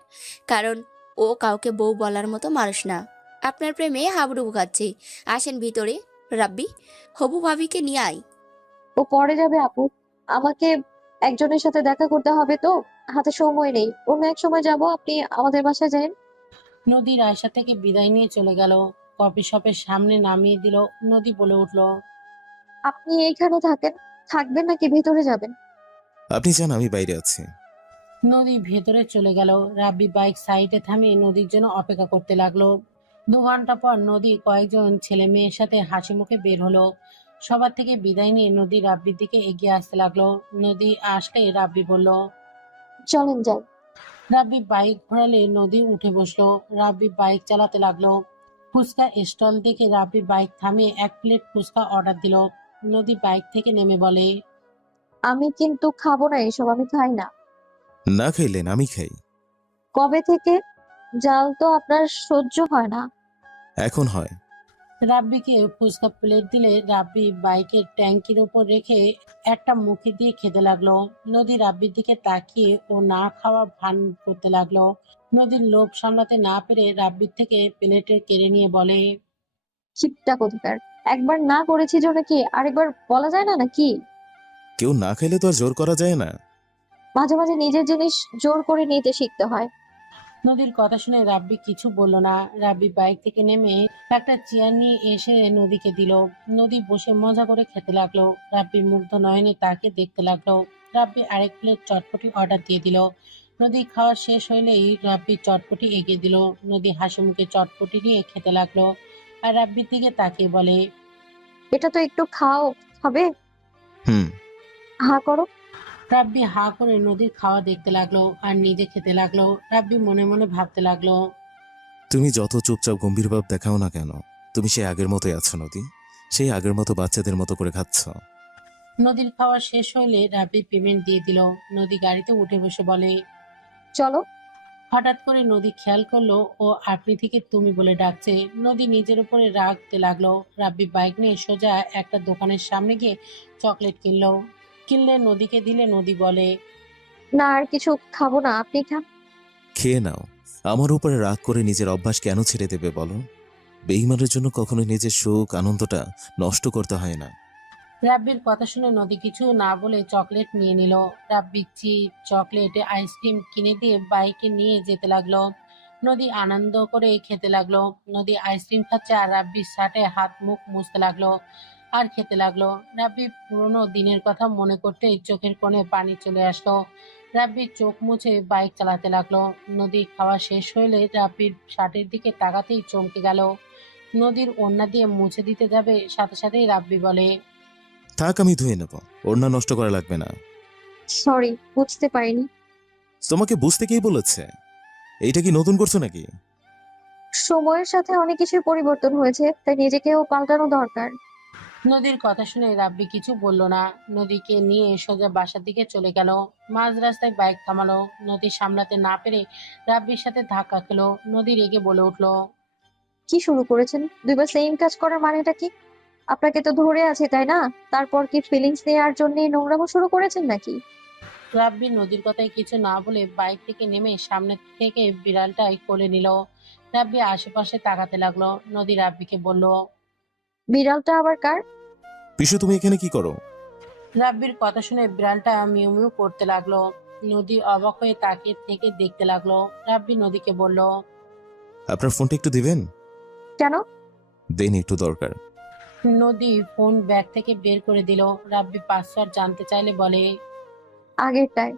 কারণ ও কাউকে বউ বলার মতো মানুষ না। আপনার প্রেমে হাবুডুবু খাচ্ছি। আসেন ভিতরে। রাব্বি, হবু ভাবিকে নিয়ে আয়। ও পরে যাবে আপু। আমাকে একজনের সাথে দেখা করতে হবে তো, হাতে সময় নেই। অন্য এক সময় যাব, আপনি আমাদের বাসায় যান। নদী রায়শা থেকে বিদায় নিয়ে চলে গেল। কফি শপের সামনে নামিয়ে দিল। নদী বলে উঠল, আপনি এইখানে থাকবেন নাকি ভেতরে যাবেন? আপনি যান, আমি বাইরে আছি। নদী ভেতরে চলে গেল। রাব্বি বাইক সাইডে থামিয়ে নদীর জন্য অপেক্ষা করতে লাগলো। 2 ঘন্টা পর নদী কয়েকজন ছেলে মেয়ের সাথে হাসি মুখে বের হলো। সবার থেকে বিদায় নিয়ে নদী রাব্বির দিকে এগিয়ে আসতে লাগলো। নদী আসলে রাব্বি বলল, চলেন যাই। রাব্বি বাইক ঘোরালে নদী উঠে বসলো। রাব্বি বাইক চালাতে লাগলো। ফুচকা স্টল দেখে রাব্বি বাইক থামিয়ে 1 প্লেট ফুচকা অর্ডার দিল। নদী বাইক থেকে নেমে বলে, আমি কিন্তু খাবো না এসব, আমি খাই না। না খাইলেন, আমি খাই। কবে থেকে? জাল তো আপনার সহ্য হয় না। এখন হয়। রাব্বিকে ফুচকা প্লেট দিলে রাব্বি বাইকের ট্যাঙ্কির উপর রেখে একটা মুখে দিয়ে খেতে লাগলো। নদী রাব্বির দিকে তাকিয়ে ও না খাওয়া ভান করতে লাগলো। নদীর লোভ সামলাতে না পেরে রাব্বির থেকে প্লেটের কেড়ে নিয়ে বলে, চিপটা কোথাকার! একবার না করেছি জন্য কি আরেকবার বলা যায় না নাকি? কেউ না খাইলে তো আর জোর করা যায় না। মাঝে মাঝে নিজের জিনিস জোর করে নিতে শিখতে হয়। নদীর কথা শুনে রাব্বি কিছু বলল না। রাব্বি বাইক থেকে নেমে একটা চেয়ার নিয়ে এসে নদীকে দিল। নদী বসে মজা করে খেতে লাগলো। রাব্বি মুগ্ধ নয়নে তাকে দেখতে লাগলো। রাব্বি আরেক প্লেট চটপটি অর্ডার দিয়ে দিল। নদী খাওয়া শেষ হইলেই রাব্বি চটপটি এগিয়ে দিল। নদী হাসি মুখে চটপটি নিয়ে খেতে লাগলো আর রাব্বির দিকে তাকিয়ে বলে, এটা তো একটু খাবে। হুম। হা করো। রাব্বি হা করে নদীর খাওয়া দেখতে লাগলো আর নিজে খেতে লাগলো। রাব্বি মনে মনে ভাবতে লাগলো, তুমি যত চুপচাপ গম্ভীর ভাব দেখাও না কেন, তুমি সেই আগের মতোই আছো নদী। সেই আগের মতো বাচ্চাদের মতো করে খাচ্ছ। নদীর খাওয়া শেষ হইলে রাব্বি পেমেন্ট দিয়ে দিল। নদী গাড়িতে উঠে বসে বলে, চলো। হঠাৎ করে নদী খেয়াল করলো ও আপনি থেকে তুমি বলে ডাকছে। নদী নিজের উপরে রাগতে লাগলো। রাব্বি বাইক নিয়ে সোজা একটা দোকানের সামনে গিয়ে চকলেট কিনলে নদীকে দিলে। নদী বলে, না, আর কিছু খাবো না, আপনি খান। খেয়ে নাও। আমার উপরে রাগ করে নিজের অভ্যাস কেন ছেড়ে দেবে বলো? বেইমানের জন্য কখনো নিজের সুখ আনন্দটা নষ্ট করতে হয় না। রাব্বির কথা শুনে নদী কিছু না বলে চকলেট নিয়ে নিল। রাব্বি চিপ চকলেট আইসক্রিম কিনে দিয়ে বাইকে নিয়ে যেতে লাগলো। নদী আনন্দ করে খেতে লাগলো। নদী আইসক্রিম খাচ্ছে আর রাব্বির শার্টে হাত মুখ মুছতে লাগলো আর খেতে লাগলো। রাব্বি পুরোনো দিনের কথা মনে করতেই চোখের কোণে পানি চলে আসলো। রাব্বি চোখ মুছে বাইক চালাতে লাগলো। নদী খাওয়া শেষ হইলে রাব্বির শার্টের দিকে তাকাতেই চমকে গেল। নদীর ওড়না দিয়ে মুছে দিতে যাবে, সাথে সাথেই রাব্বি বলে, থাক, আমি ধুয়ে নেব, ওড়না নষ্ট করা লাগবে না। সরি, বুঝতে পারিনি। তোমাকে বুঝতে কে বলেছে? এইটা কি নতুন করছো নাকি? সময়ের সাথে অনেক কিছুর পরিবর্তন হয়েছে, তাই নিজেকেও পাল্টানো দরকার। নদীর কথা শুনে রাব্বি কিছু বলল না। নদীকে নিয়ে সোজা বাসার দিকে চলে গেল। মাঝ রাস্তায় বাইক থামালো। নদী সামলাতে না পেরে রাব্বির সাথে ধাক্কা খেলো। নদী রেগে বলে উঠল, কি শুরু করেছেন? দুইবার সেম কাজ করার মানেটা কি? আপনাকে তো ধরে আছে, তাই না? তারপর কি ফিলিংস নেওয়ার জন্য নোংরামো শুরু করেছেন নাকি? রাব্বি নদীর কথায় কিছু না বলে বাইক থেকে নেমে সামনে থেকে বিড়ালটাই কোলে নিল। রাব্বি আশেপাশে তাকাতে লাগলো। নদী রাব্বিকে বলল, বিড়ালটা আবার কার? পিসু, তুমি এখানে কি করো? রাব্বির কথা শুনে বিড়ালটা মিউ মিউ করতে লাগলো। নদী অবাক হয়ে তাকিয়ে থেকে দেখতে লাগলো। রাব্বি নদীকে বলল, আপনার ফোনটা একটু দিবেন? কেন? দেন, একটু দরকার। নদী ফোন ব্যাগ থেকে বের করে দিল। রাব্বি পাসওয়ার্ড জানতে চাইলে বলে, আগেরটায়।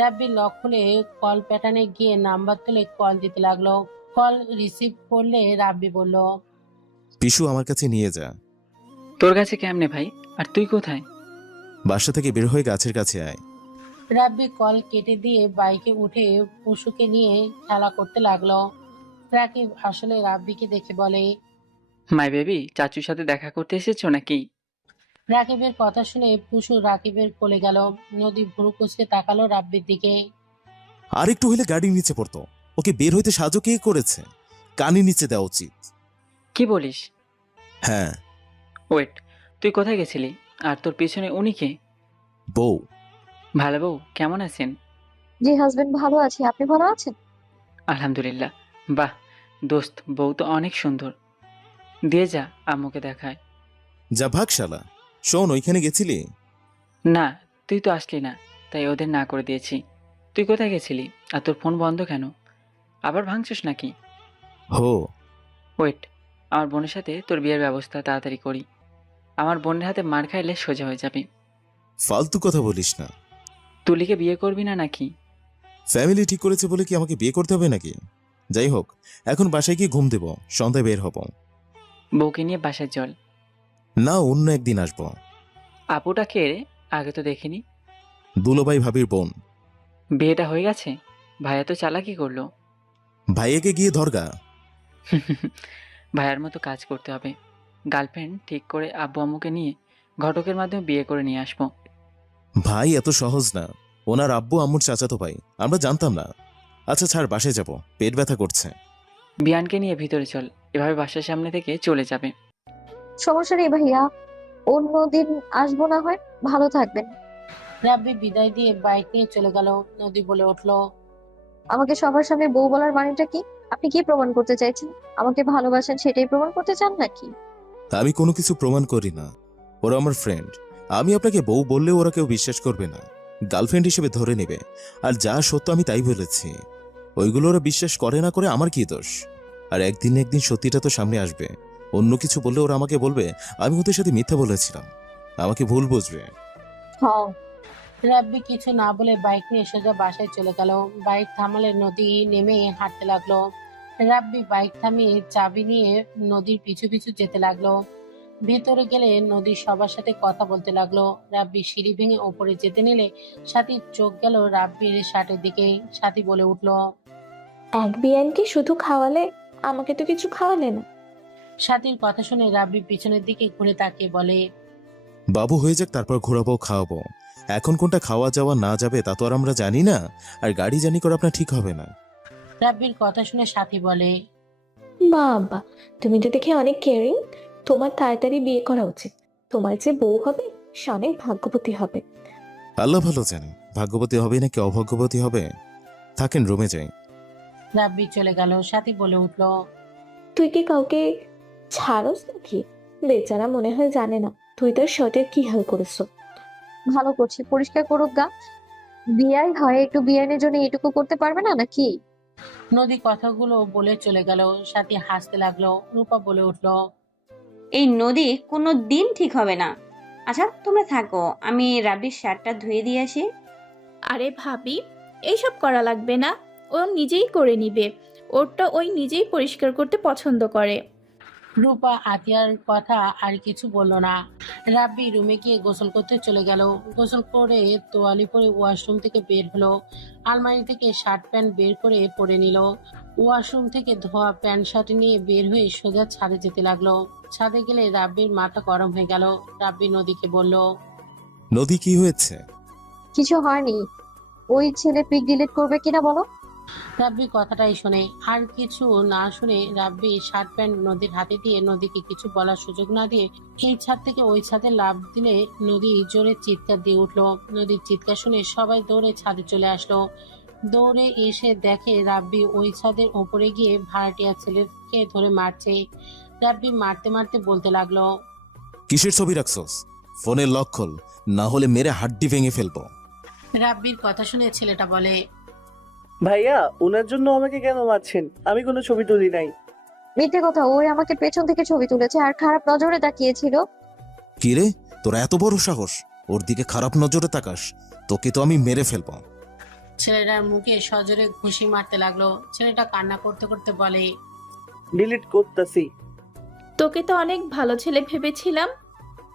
রাব্বি লক খুলে কল প্যাটার্নে গিয়ে নাম্বার তুলে কল দিতে লাগলো। কল রিসিভ করলে রাব্বি বলল, পিসু, আমার কাছে নিয়ে যা। তোর কাছে কেমনে ভাই? আর তুই কোথায়? বাসা থেকে বের হয়ে গাছের কাছে আয়। রাব্বি কল কেটে দিয়ে বাইকে উঠে পশুকে নিয়ে খেলা করতে লাগলো। রাকিব আসলে রাব্বিকে দেখে বলে, মাই বেবি, চাচুর সাথে দেখা করতে এসেছো নাকি? রাকিবের কথা শুনে পুশু রাকিবের কোলে গেল। নদী ভুরু কুচকে তাকালো রাব্বির দিকে। আর একটু হইলে গাড়ির নিচে পড়তো। ওকে বের হইতে সাহায্য কে করেছে? কানে নিচে দেওয়া উচিত। কি বলিস? হ্যাঁ। ওয়েট, তুই কোথায় গেছিলি? আর তোর পিছনে উনি কে? বউ। ভালো বউ, কেমন আছেন? জি হাজবেন্ড, ভালো আছি। আপনি ভালো আছেন? আলহামদুলিল্লাহ। বাহ দোস্ত, বউ তো অনেক সুন্দর। দিয়ে যা, আম্মুকে দেখায়। যা ভাগ শালা। শোন, ওইখানে গেছিলি? না, তুই তো আসলি না, তাই ওদের না করে দিয়েছি। তুই কোথায় গেছিলি? আর তোর ফোন বন্ধ কেন? আবার ভাঙছিস নাকি? হো। ওয়েট, আমার বোনের সাথে তোর বিয়ের ব্যবস্থা তাড়াতাড়ি করি। আমার বোনের হাতে মার খাইলে সোজা হয়ে যাবে। ফালতু কথা বলিস না। তুলিকে বিয়ে করবি না নাকি? ফ্যামিলি ঠিক করেছে বলে কি আমাকে বিয়ে করতে হবে নাকি? যাই হোক, এখন বাসায় গিয়ে ঘুম দেব, সন্ধ্যায় বের হব। বউকে নিয়ে বাসায় চল। না, অন্য একদিন আসবো। আপুটা কে রে? আগে তো দেখিনি। দুলোভাই ভাবির বোন। বিয়েটা হয়ে গেছে? ভাইয়া তো চালাকি করলো। ভাইয়াকে গিয়ে ধরগা। ভাইয়ার মতো কাজ করতে হবে। গার্লফ্রেন্ড ঠিক করে আব্বু আম্মুকে নিয়ে ঘটকের মাধ্যমে বিয়ে করে নিয়ে আসবো। ভাই এত সহজ না। ওনার আব্বু আম্মুর চাচাতো ভাই, আমরা জানতাম না। আচ্ছা ছাড়, বাসায় যাব, পেট ব্যথা করছে। বিয়ানকে নিয়ে ভিতরে চল, এভাবে বাসার সামনে থেকে চলে যাবে। সমস্যা নেই ভাইয়া, অন্যদিন আসবো না হয়। ভালো থাকবেন। রাব্বি বিদায় দিয়ে বাইক নিয়ে চলে গেল। নদী বলে উঠল, আমাকে সবার সামনে বউ বলার মানেটা কি? আপনি কি প্রমাণ করতে চাইছেন? আমাকে ভালোবাসেন সেটাই প্রমাণ করতে চান নাকি? আমি কোনো কিছু প্রমাণ করি না। ওরা আমার ফ্রেন্ড। আমি আপনাকে বউ বললেও ওরা কেউ বিশ্বাস করবে না, গার্লফ্রেন্ড হিসেবে ধরে নেবে। আর যা সত্য আমি তাই বলেছি। ওইগুলো ওরা বিশ্বাস করে না করে আমার কি দোষ? আর একদিন না একদিন সত্যিটা তো সামনে আসবে। অন্য কিছু বললে ওরা আমাকে বলবে আমি ওদের সাথে মিথ্যা বলেছিলাম, আমাকে ভুল বুঝবে। হ্যাঁ। রাব্বি কিছু না বলে বাইক নিয়ে সোজা বাসায় চলে গেল। বাইক থামালে নদী নেমে হাঁটতে লাগলো। রাব্বি বাইক থামিয়ে চাবি নিয়ে নদীর পিছু পিছু যেতে লাগলো। ভেতরে গেলে নদীর সবার সাথে কথা বলতে লাগলো। রাব্বি সিঁড়ি ভেঙে ওপরে যেতে নিলে সাথীর চোখ গেল রাব্বির শার্টের দিকে। সাথী বলে উঠল, এক বিয়ানকে শুধু খাওয়ালে, আমাকে তো কিছু খাওয়ালে না। সাথীর কথা শুনে রাব্বি পিছনের দিকে ঘুরে তাকিয়ে বলে, বাবু হয়ে যাক, তারপর ঘোরাবো খাওয়াবো। এখন কোনটা খাওয়া যাওয়া না যাবে তা তো আর আমরা জানি না। আর গাড়ি জানি করে আপনার ঠিক হবে না। রাব্বির কথা শুনে সাথী বলে, বাবা, তুমি তো দেখে অনেক কেয়ারিং। তোমার তাড়াতাড়ি বিয়ে করা উচিত। তোমার যে বউ হবে সে অনেক ভাগ্যবতী হবে। আল্লাহ ভালো জানে ভাগ্যবতী হবে নাকি অভাগ্যবতী হবে। থাকেন, রুমে যাই। রাব্বি চলে গেল। সাথী বলে উঠল, তুই কি কাউকে ছাড়স নাকি? বেচারা মনে হয় জানে না তুই তার শার্টের কি হাল করেছো। ভালো করছি, পরিষ্কার করুক গা। বিয়াই হয়, একটু বিয়ানের জন্য এটুকু করতে পারবে না নাকি? নদী কথাগুলো বলে চলে গেল। সাথী হাসতে লাগলো। রূপা বলে উঠল, এই নদী কোনো দিন ঠিক হবে না। আচ্ছা তোমরা থাকো, আমি রাব্বির শার্টটা ধুয়ে দিয়ে আসি। আরে ভাবি, এইসব করা লাগবে না, ও নিজেই করে নিবে। ওরটা ওই নিজেই পরিষ্কার করতে পছন্দ করে। রূপা আতিয়ার কথা আর কিছু বলল না। রাব্বি রুমে গিয়ে গোসল করতে চলে গেল। গোসল করে তোয়ালি পরে ওয়াশরুম থেকে বের হলো। আলমারি থেকে শার্ট প্যান্ট বের করে পরে নিল। ওয়াশরুম থেকে ধোয়া প্যান্ট শার্ট নিয়ে বের হয়ে সোজা ছাদে যেতে লাগলো। ছাদে গেলে রাব্বির মাথা গরম হয়ে গেল। রাব্বি নদীকে বলল, নদী, কি হয়েছে? কিছু হয়নি। ওই ছেলে পিক ডিলিট করবে কিনা বলো। রাব্বি কথাটাই শোনে। আর কিছু না শুনে রাব্বি শার্ট প্যান্ট নদীর হাতে দিয়ে নদীকে কিছু বলার সুযোগ না দিয়ে এই ছাদ থেকে ওই ছাদে লাফ দিলে নদী জোরে চিৎকার দিয়ে উঠলো। নদীর চিৎকার শুনে সবাই দৌড়ে ছাদে চলে আসলো। দৌড়ে এসে দেখে রাব্বি ওই ছাদের ওপরে গিয়ে ভাড়াটিয়া ছেলেকে ধরে মারছে। রাব্বি মারতে মারতে বলতে লাগলো, কিসের ছবি রাখছস? ফোনের লক খোল, না হলে মেরে হাড্ডি ভেঙে ফেলবো। রাব্বির কথা শুনে ছেলেটা বলে, ভাইয়া, ওনার জন্য আমাকে কেন মারছেন? আমি কোনো ছবি তুলি নাই। মিথ্যে কথা, ওই আমাকে পেছন থেকে ছবি তুলেছে আর খারাপ নজরে তাকিয়েছিল। কি রে, তোর এত বড় সাহস ওর দিকে খারাপ নজরে তাকাস? তোকে তো আমি মেরে ফেলবো। ছেলেটার মুখে সজোরে ঘুষি মারতে লাগলো। ছেলেটা কান্না করতে করতে বলে, ডিলিট করতেছি। তোকে তো অনেক ভালো ছেলে ভেবেছিলাম।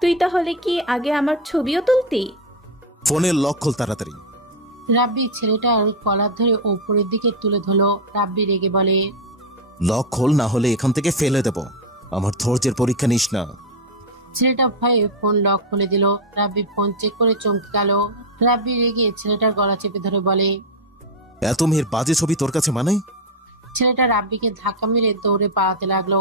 তুই তাহলে কি আগে আমার ছবিও তুলতি? ফোনের লক খোল তাড়াতাড়ি। রাব্বি ছেলেটার কলার ধরে ওপরের দিকে তুলে ধরলো। রাব্বি রেগে বলে, লক খোল, না হলে এখান থেকে ফেলে দেব। আমার ধৈর্যের পরীক্ষা নিস না। ছেলেটা ভয়ে ফোন লক খুলে দিল। রাব্বি ফোন চেক করে চমকে গেল। রাব্বি রেগে ছেলেটার গলা চেপে ধরে বলে, এত মেয়ের বাজে ছবি তোর কাছে মানে? ছেলেটা রাব্বিকে ধাক্কা মেরে দৌড়ে পালাতে লাগলো।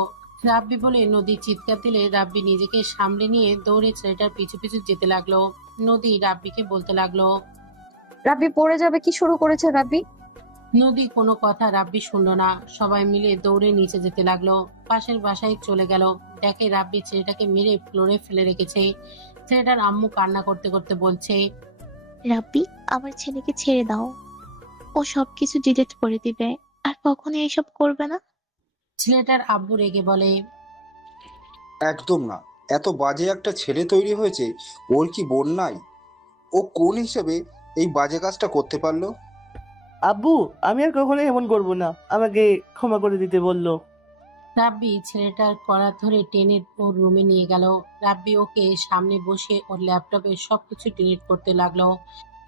রাব্বি বলে নদী চিৎকার দিলে রাব্বি নিজেকে সামলে নিয়ে দৌড়ে ছেলেটার পিছু পিছু যেতে লাগলো। নদী রাব্বিকে বলতে লাগলো, রাব্বি পড়ে যাবে, কি শুরু করেছে রাব্বি? নদী কোনো কথা রাব্বি শুনলো না। সবাই মিলে দৌড়ে নিচে যেতে লাগলো। পাশের বাসায় চলে গেল। দেখে রাব্বি ছেলেটাকে মেরে ফ্লোরে ফেলে রেখেছে। ছেলেটার আম্মু কান্না করতে করতে বলছে, রাব্বি, আমার ছেলেকে ছেড়ে দাও। ও সবকিছু ডিলিট করে দিবে আর কখনো এসব করবে না। ছেলেটার আব্বু রেগে বলে, একদম না, এত বাজে একটা ছেলে তৈরি হয়েছে, ওর কি বোন নাই? ও কোন হিসেবে এই বাজে কাজটা করতে পারলো? আব্বু, আমি আর কখনো এমন করব না, আমাকে ক্ষমা করে দিতে বললো। রাব্বি ছেলেটার কলার ধরে টেনে ওর রুমে নিয়ে গেল। রাব্বি ওকে সামনে বসে ওর ল্যাপটপে সবকিছু ডিলিট করতে লাগলো।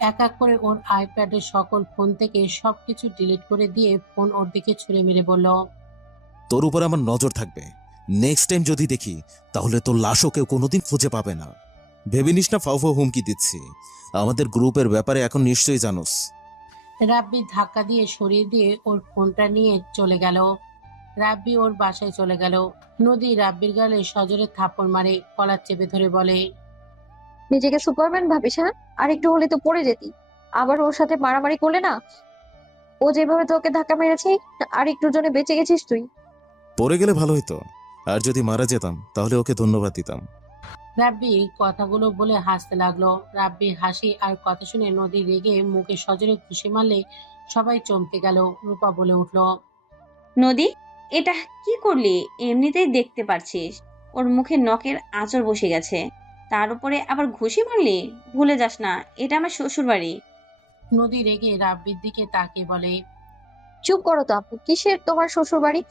এক এক করে ওর আইপ্যাডের সকল ফোন থেকে সবকিছু ডিলিট করে দিয়ে ফোন ওর দিকে ছুঁড়ে মেরে বলল, তোর উপর আমার নজর থাকবে। নেক্সট টাইম যদি দেখি তাহলে তোর লাশও কেউ কোনোদিন খুঁজে পাবে না। ভেবে নিস না ফাউ ফাউ হুমকি দিচ্ছি। আমাদের গ্রুপের ব্যাপারে এখন নিশ্চয়ই জানোস। রাব্বি ধাক্কা দিয়ে সরিয়ে দিয়ে ওর ফোনটা নিয়ে চলে গেল। রাব্বি ওর বাসায় চলে গেল। নদী রাব্বির গালে সজোরে থাপ্পড় মারে, কলার চেপে ধরে বলে, নিজেকে সুপারম্যান ভাবিস? হ্যাঁ, আর একটু হলে তো পড়ে যেতি। আবার ওর সাথে মারামারি করলে না। ও যেভাবে তোকে ধাক্কা মেরেছে, আর একটুর জন্য বেঁচে গেছিস তুই। পড়ে গেলে ভালো হতো, আর যদি মারা যেতাম তাহলে ওকে ধন্যবাদ দিতাম। রাব্বি কথাগুলো বলে হাসতে লাগলো। রাব্বির হাসি আর কথা শুনে নদী রেগে মুখে সজোরে ঘুষি মারলে সবাই চমকে গেল। রূপা বলে উঠল, নদী, এটা কি করলি? এমনিতেই দেখতে পারছিস ওর মুখে নখের আঁচড় বসে গেছে, তার উপরে আবার ঘুষি মারলি? ভুলে যাস না, এটা আমার শ্বশুর বাড়ি। নদী রেগে রাব্বির দিকে তাকিয়ে বলে, চুপ করো তো আপু, কিসের তোমার শ্বশুর বাড়ি?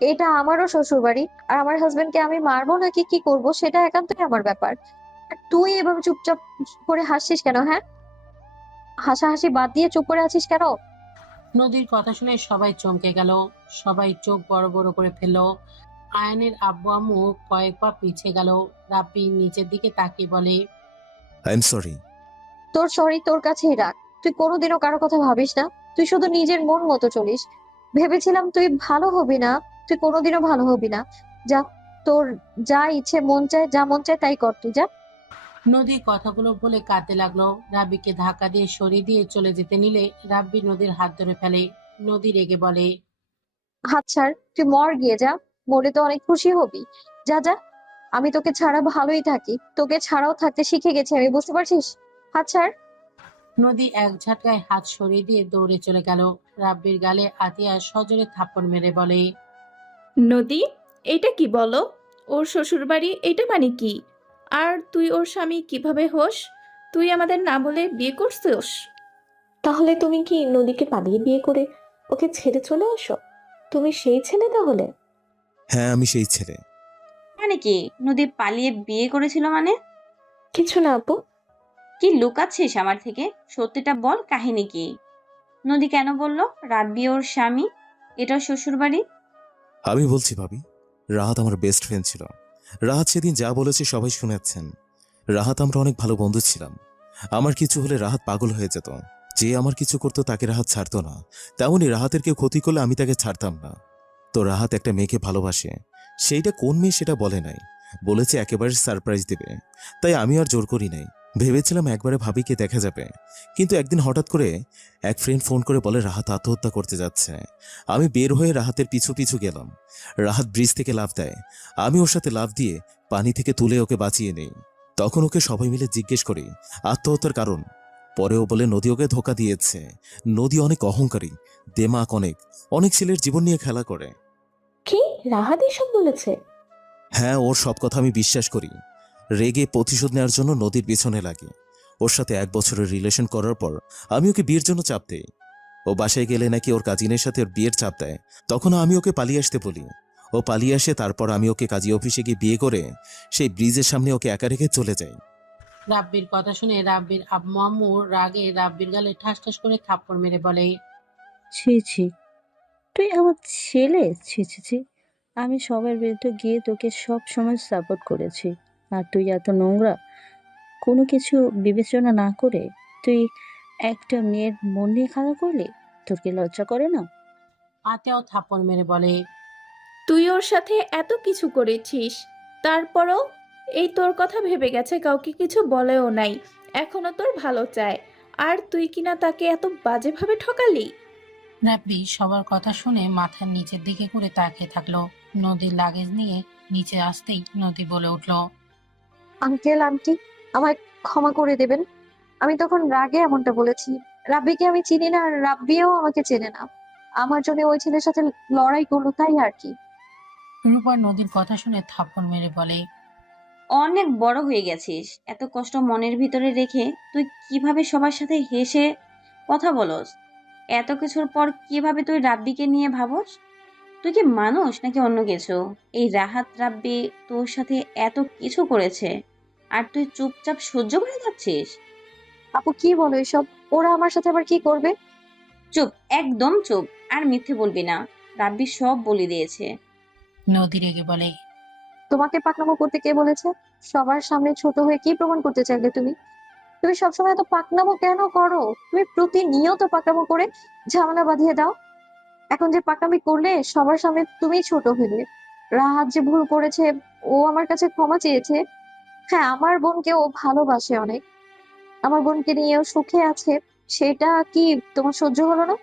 এটা আমারও শ্বশুর বাড়ি। আর আমার হাজবেন্ডকে আমি মারবো নাকি কি করব সেটা একান্তই আমার ব্যাপার। আর তুই এভাবে চুপচাপ করে হাসছিস কেন? হ্যাঁ, হাসাহাসি বাদ দিয়ে চুপ করে আছিস কেন? নদীর কথা শুনে সবাই চমকে গেল। সবাই চোখ বড় বড় করে ফেলল। আয়নের আব্বু আম্মু কয়েক পা পিছিয়ে গেল। রাব্বি নিচের দিকে তাকিয়ে বলে, আই এম সরি। তোর সরি তোর কাছেই রাখ। তুই কোনোদিনও কারো কথা ভাবিস না। তুই শুধু নিজের মন মতো চলিস। ভেবেছিলাম তুই ভালো হবি না, তুই কোনোদিনও ভালো হবি না। যা, তোর যা ইচ্ছে মন চায়, যা মন চায় তাই কর তুই, যা। নদী কথাগুলো বলে কাঁদতে লাগলো। রাব্বিকে ধাক্কা দিয়ে সরিয়ে দিয়ে চলে যেতে নিলে রাব্বি নদীর হাত ধরে ফেলে। নদী রেগে বলে, হাত ছাড়, তুই মর গিয়ে যা। মরে তো অনেক খুশি হবি। যা যা, আমি তোকে ছাড়া ভালোই থাকি, তোকে ছাড়াও থাকতে শিখে গেছি আমি, বুঝতে পারছিস? হাত ছাড়। নদী এক ঝাটকায় হাত সরিয়ে দিয়ে দৌড়ে চলে গেল। রাব্বির গালে আতিয়া সজোরে থাপ্পড় মেরে বলে, নদী, এটা কি বলো? ওর শ্বশুরবাড়ি এটা মানে কি? আর তুই ওর স্বামী কিভাবে হোস? তুই আমাদের না বলে বিয়ে করছিস? তাহলে তুমি কি নদীকে পালিয়ে বিয়ে করে ওকে ছেড়ে চলে আসো? তুমি সেই ছেলে তাহলে? হ্যাঁ, আমি সেই ছেলে। মানে কি? নদী পালিয়ে বিয়ে করেছিল মানে? কিছু না আপু। কি লুকাচ্ছিস আমার থেকে? সত্যিটা বল, কাহিনী কি? নদী কেন বলল রাব্বি ওর স্বামী, এটা ওর শ্বশুরবাড়ি? আমি বলছি ভাবি, রাহাত আমার বেস্ট ফ্রেন্ড ছিল। রাহাত সেদিন যা বলেছে সবাই শুনেছেন। রাহাত আমরা অনেক ভালো বন্ধু ছিলাম। আমার কিছু হলে রাহাত পাগল হয়ে যেত। যে আমার কিছু করতো তাকে রাহাত ছাড়তো না, তেমনি রাহাতের কেউ ক্ষতি করলে আমি তাকে ছাড়তাম না। তো রাহাত একটা মেয়েকে ভালোবাসে, সেইটা কোন মেয়ে সেটা বলে নাই, বলেছে একেবারে সারপ্রাইজ দেবে। তাই আমি আর জোর করি নাই, ভেবেছিলাম একবারে ভাবিকে দেখা যাবে। কিন্তু একদিন হঠাৎ করে এক ফ্রেন্ড ফোন করে বলে রাহাত আত্মহত্যা করতে যাচ্ছে। আমি বের হয়ে রাহাতের পিছু পিছু গেলাম। রাহাত ব্রিজ থেকে লাফ দেয়, আমি ওর সাথে লাফ দিয়ে পানি থেকে তুলে ওকে বাঁচিয়ে নেই। তখন ওকে সবাই মিলে জিজ্ঞেস করি আত্মহত্যার কারণ। পরেও বলে নদী ওকে ধোকা দিয়েছে। নদী অনেক অহংকারী, দেমাক অনেক, অনেক ছেলের জীবন নিয়ে খেলা করে। কি? রাহাত এসব বলেছে? হ্যাঁ, ওর সব কথা আমি বিশ্বাস করি। রেগে প্রতিশোধ নেওয়ার জন্য নদীর পেছনে লাগে। ওর সাথে 1 বছরের রিলেশন করার পর আমি ওকে বিয়ের জন্য চাপ দেই। ও বাসায় গেলে নাকি ওর কাজিনের সাথে ওর বিয়ের চাপ দেয়। তখন আমি ওকে পালিয়ে আসতে বলি। ও পালিয়ে আসে, তারপর আমি ওকে কাজী অফিসে গিয়ে বিয়ে করে সেই ব্রিজের সামনে ওকে একা রেখে চলে যাই। রাব্বির কথা শুনে রাব্বির আম্মু আম্মু রাগে রাব্বির গালে ঠাস ঠাস করে থাপ্পড় মেরে বলে, ছি ছি, তুই আমার ছেলে? ছি ছি ছি, আমি সবার বিরুদ্ধে গিয়ে তোকে সব সময় সাপোর্ট করেছি, আর তুই এত নোংরা! কোনো কিছু বিবেচনা না করে তুই একটা মেয়ের মন নিয়ে খেলা করলি? তোর কি লজ্জা করে না? আতেও থাপ্পড় মেরে বলে, তুই ওর সাথে এত কিছু করেছিস, তারপরও এই তোর কথা ভেবে গেছে, কাউকে কিছু বলেও নাই, এখনো তোর ভালো চায়, আর তুই কিনা তাকে এত বাজেভাবে ঠকালি? রাব্বি সবার কথা শুনে মাথার নিচের দিকে করে তাকিয়ে থাকলো। নদীর লাগেজ নিয়ে নিচে আসতেই নদী বলে উঠল, আঙ্কেল আন্টি, আমায় ক্ষমা করে দেবেন। আমি তখন রাগে এমনটা বলেছি। রাব্বিকে আমি চিনি না, আর রাব্বিও আমাকে চেনে না। আমার জন্য ওই ছেলের সাথে লড়াই করলো, তাই আর কি। রূপা নদীর কথা শুনে থাপ্পড় মেরে বলে, অনেক বড় হয়ে গেছিস, এত কষ্ট মনের ভিতরে রেখে তুই কিভাবে সবার সাথে হেসে কথা বলস? এত কিছুর পর কিভাবে তুই রাব্বিকে নিয়ে ভাবস? তুই কি মানুষ নাকি অন্য কিছু? এই রাহাত রাব্বি তোর সাথে এত কিছু করেছে, আর তুই চুপচাপ সহ্য করে যাচ্ছিস? আপু কি বলো এসব? ওরা আমার সাথে আবার কি করবে? চুপ, একদম চুপ। আর মিথ্যে বলবি না, রাব্বি সব বলে দিয়েছে। নদী রেগে বলে, তোমাকে পাকনামো করতে কে বলেছে? সবার সামনে ছোট হয়ে কি প্রমাণ করতে চাইলে তুমি? তুমি সবসময় এত পাকনামো কেন করো? তুমি প্রতিনিয়ত পাকনামো করে ঝামেলা বাঁধিয়ে দাও। এখন যে পাকনামি করলে সবার সামনে তুমি ছোট হলে। রাহাত যে ভুল করেছে, ও আমার কাছে ক্ষমা চেয়েছে। হ্যাঁ, আমার বোনকে ও ভালোবাসে অনেক। আমার বোনকে নিয়ে ও সুখে আছে। সেটা কি তোমার সহ্য হলো না?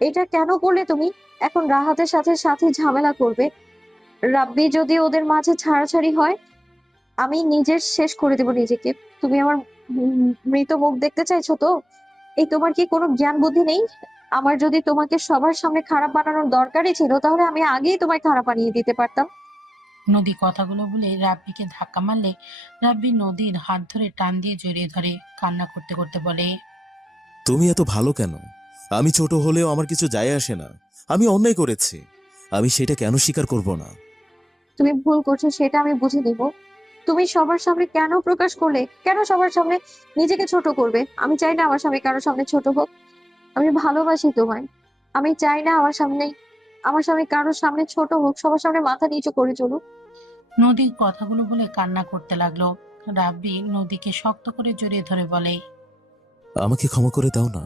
এটা কেন করলে তুমি? এখন রাহাতের সাথে সাথে ঝামেলা করবে। রাব্বি যদি ওদের মাঝে ছাড়াছাড়ি হয়, আমি নিজের শেষ করে দেব নিজেকে। তুমি আমার মৃত মুখ দেখতে চাইছো তো? এই তোমার কি কোনো জ্ঞান বুদ্ধি নেই? আমার যদি তোমাকে সবার সামনে খারাপ বানানোর দরকারই ছিল, তাহলে আমি আগেই তোমায় খারাপ বানিয়ে দিতে পারতাম। নদী কথাগুলো বলে রাব্বিকে ধাক্কা মারলে রাব্বি নদীর হাত ধরে টান দিয়ে জড়িয়ে ধরে কান্না করতে করতে বলে, তুমি এত ভালো কেন? আমি ছোট হলেও আমার কিছু যায় আসে না। আমি অন্যায় করেছি, আমি সেটা কেন স্বীকার করব না? তুমি ভুল করছো সেটা আমি বুঝে নিব। তুমি সবার সামনে কেন প্রকাশ করলে? কেন সবার সামনে নিজেকে ছোট করবে? আমি চাই না আমার স্বামী কারোর সামনে ছোট হোক। আমি ভালোবাসি তোমায়। আমি চাই না আমার স্বামী কারোর সামনে ছোট হোক, সবার সামনে মাথা নিচু করে চলুক। নদীর কথাগুলো বলে কান্না করতে লাগলো। রাব্বি নদীকে শক্ত করে জড়িয়ে ধরে বলে, আমাকে ক্ষমা করে দাও না।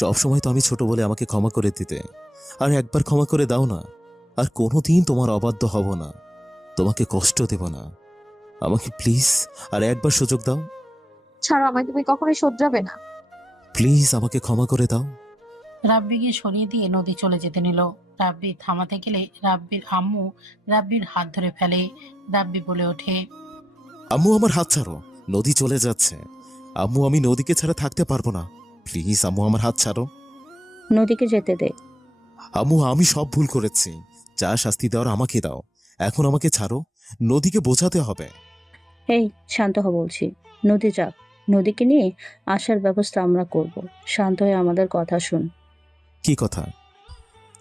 সব সময় তো আমি ছোট বলে আমাকে ক্ষমা করে দিতে, আর একবার ক্ষমা করে দাও না। আর কোনোদিন তোমার অবাধ্য হব না, তোমাকে কষ্ট দেব না। আমাকে প্লিজ আর একবার সুযোগ দাও। ছাড়ো আমায়, তুমি কখনোই শোধরাবে না। প্লিজ আমাকে ক্ষমা করে দাও। রাব্বিকে সরিয়ে দিয়ে নদী চলে যেতে নিল। রাব্বি থামাতে গেলে রাব্বির আম্মু রাব্বির হাত ধরে ফেলে। রাব্বি বলে ওঠে, আম্মু আমার হাত ছাড়ো, নদী চলে যাচ্ছে। আম্মু আমি নদীকে ছাড়া থাকতে পারবো না, প্লিজ আম্মু আমার হাত ছাড়ো। নদীকে যেতে দে। আম্মু আমি সব ভুল করেছি, যা শাস্তি দেওয়ার আমাকে দাও। এখন আমাকে ছাড়ো, নদীকে বোঝাতে হবে। এই শান্ত হ বলছি। নদী যাক, নদীকে নিয়ে আসার ব্যবস্থা আমরা করব। শান্ত হয়ে আমাদের কথা শুন। কি কথা?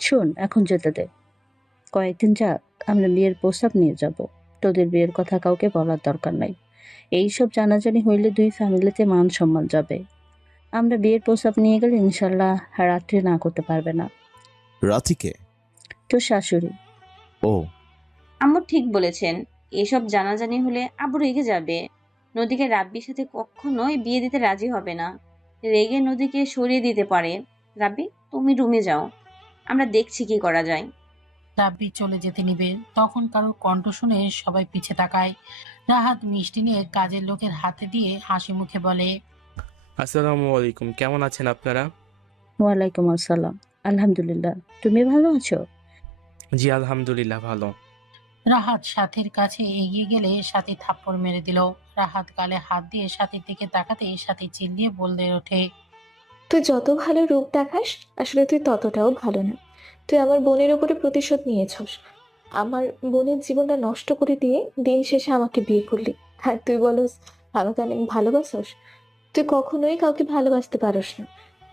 শোন, এখন যেতে দে। কয়েকদিন যাক, আমরা বিয়ের প্রস্তাব নিয়ে যাব। তোদের বিয়ের কথা কাউকে বলার দরকার নাই। এইসব জানাজানি হইলে দুই ফ্যামিলিতে মান সম্মান যাবে। আমরা বিয়ের প্রস্তাব নিয়ে গেলে ইনশাল্লাহ রাত্রি না করতে পারবে না। রাত্রিকে? তোর শাশুড়ি। ও, আম্মু ঠিক বলেছেন, এসব জানাজানি হলে আব্বু রেগে যাবে। নদীকে রাব্বির সাথে কখনোই বিয়ে দিতে রাজি হবে না। রেগে নদীকে সরিয়ে দিতে পারে। রাব্বি, তুমি রুমে যাও, আমরা দেখছি কি করা যায়। রাব্বি চলে যেতে নিবে, তখন কারোর কণ্ঠ শুনে সবাই পিছে তাকায়। রাহাত মিষ্টি নিয়ে কাজের লোকের হাতে দিয়ে হাসি মুখে বলে, আসসালামু আলাইকুম, কেমন আছেন আপনারা? ওয়ালাইকুম আসসালাম। আলহামদুলিল্লাহ, তুমি ভালো আছো? জি আলহামদুলিল্লাহ ভালো। রাহাত সাথীর কাছে এগিয়ে গেলে সাথী থাপ্পড় মেরে দিল। রাহাত গালে হাত দিয়ে সাথীর দিকে তাকাতেই সাথী চিল্লিয়ে বলতে ওঠে, তুই যত ভালো রূপ দেখাস, আসলে তুই ততটাও ভালো না। তুই আমার বোনের উপরে প্রতিশোধ নিয়েছস। আমার বোনের জীবনটা নষ্ট করে দিয়ে দিন শেষে আমাকে বিয়ে করলি। আর তুই বলস আমাকে অনেক ভালোবাসস। তুই কখনোই কাউকে ভালোবাসতে পারস না।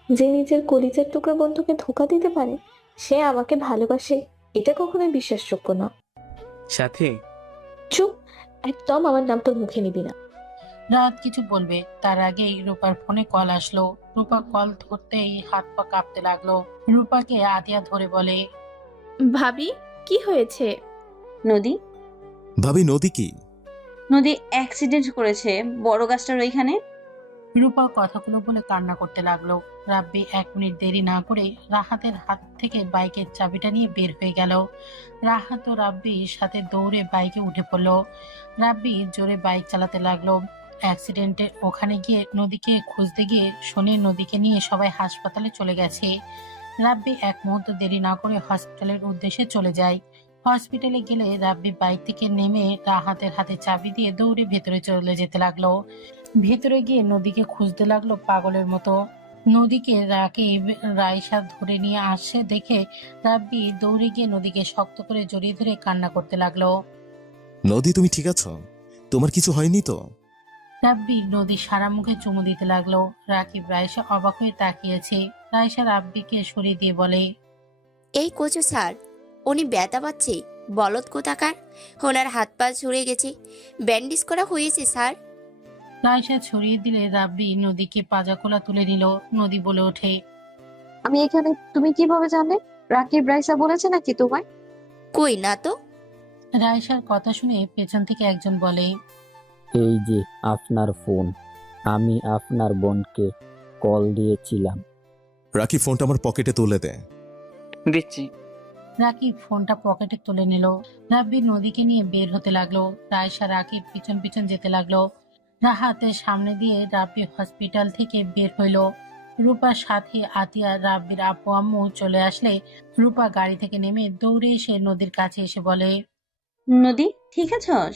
যে নিজের কলিজার টুকরা বন্ধুকে ধোঁকা দিতে পারে, সে আমাকে ভালোবাসে, এটা কখনোই বিশ্বাসযোগ্য না। সাথী, চুপ, একদম আমার নাম তোর মুখে নিবি না। রাহাত কিছু বলবে তার আগেই রূপার ফোনে কল আসলো। রূপা কল ধরতেই হাত পা কাঁপতে লাগলো। রূপাকে আতিয়া ধরে বলে, ভাবি, কি হয়েছে? নদী, ভাবি নদী কি? নদী অ্যাক্সিডেন্ট করেছে বড় গাছটার ওইখানে। রূপা কথাগুলো বলে কান্না করতে লাগলো। রাব্বি 1 মিনিট দেরি না করে রাহাতের হাত থেকে বাইকের চাবিটা নিয়ে বের হয়ে গেল। রাহাত ও রাব্বির সাথে দৌড়ে বাইকে উঠে পড়লো। রাব্বি জোরে বাইক চালাতে লাগলো। অ্যাক্সিডেন্টের ওখানে গিয়ে নদীকে খুঁজতে গিয়ে শোনে নদীকে নিয়ে সবাই হাসপাতালে চলে গেছে। রাব্বি 1 মুহূর্ত দেরি না করে হসপিটালের উদ্দেশ্যে চলে যায়। হসপিটালে গেলে রাব্বি বাইক থেকে নেমে রাহাতের হাতে চাবি দিয়ে দৌড়ে ভেতরে চলে যেতে লাগলো। ভেতরে গিয়ে নদীকে খুঁজতে লাগলো পাগলের মতো। নদীকে রাকিব রাইসা ধরে নিয়ে আসছে দেখে রাব্বি দৌড়ে গিয়ে নদীকে শক্ত করে জড়িয়ে ধরে কান্না করতে লাগলো। নদী তুমি ঠিক আছো? তোমার কিছু হয়নি তো? রাব্বি নদী সারা মুখে চুমু দিতে লাগলো। রাকিব রাইসা অবাক হয়ে তাকিয়েছে। রাইসা রাব্বিকে সরিয়ে দিয়ে বলে, এই কচু স্যার, উনি ব্যথা পাচ্ছে, বলদ কোথাকার। ওনার হাত পা ছুড়ে গেছে, ব্যান্ডেজ করা হয়েছে স্যার। রাইসা ছড়িয়ে দিলে রাব্বি নদীকে পাজাকোলা তুলে নিল। নদী বলে ওঠে, আমি এখানে, তুমি কিভাবে জানলে? রাকিব রাইসা বলেছে নাকি তোমায়? কই না তো। রাইসার কথা শুনে পেছন থেকে একজন বলে, এই যে আপনার ফোন, আমি আপনার বোনকে কল দিয়েছিলাম। রাকিব ফোনটা আমার পকেটে তুলে দে। দিচ্ছি। রাকিব ফোনটা পকেটে তুলে নিল। রাব্বি নদীকে নিয়ে বের হতে লাগলো। রাইসা রাকিব পিছন পিছন যেতে লাগলো। রাহাতের সামনে দিয়ে রাব্বি হসপিটাল থেকে বের হইল। রূপার সাথে আতিয়া রাব্বির আপু আম্মু চলে আসলে রূপা গাড়ি থেকে নেমে দৌড়ে এসে নদীর কাছে এসে বলে, নদী, ঠিক আছস?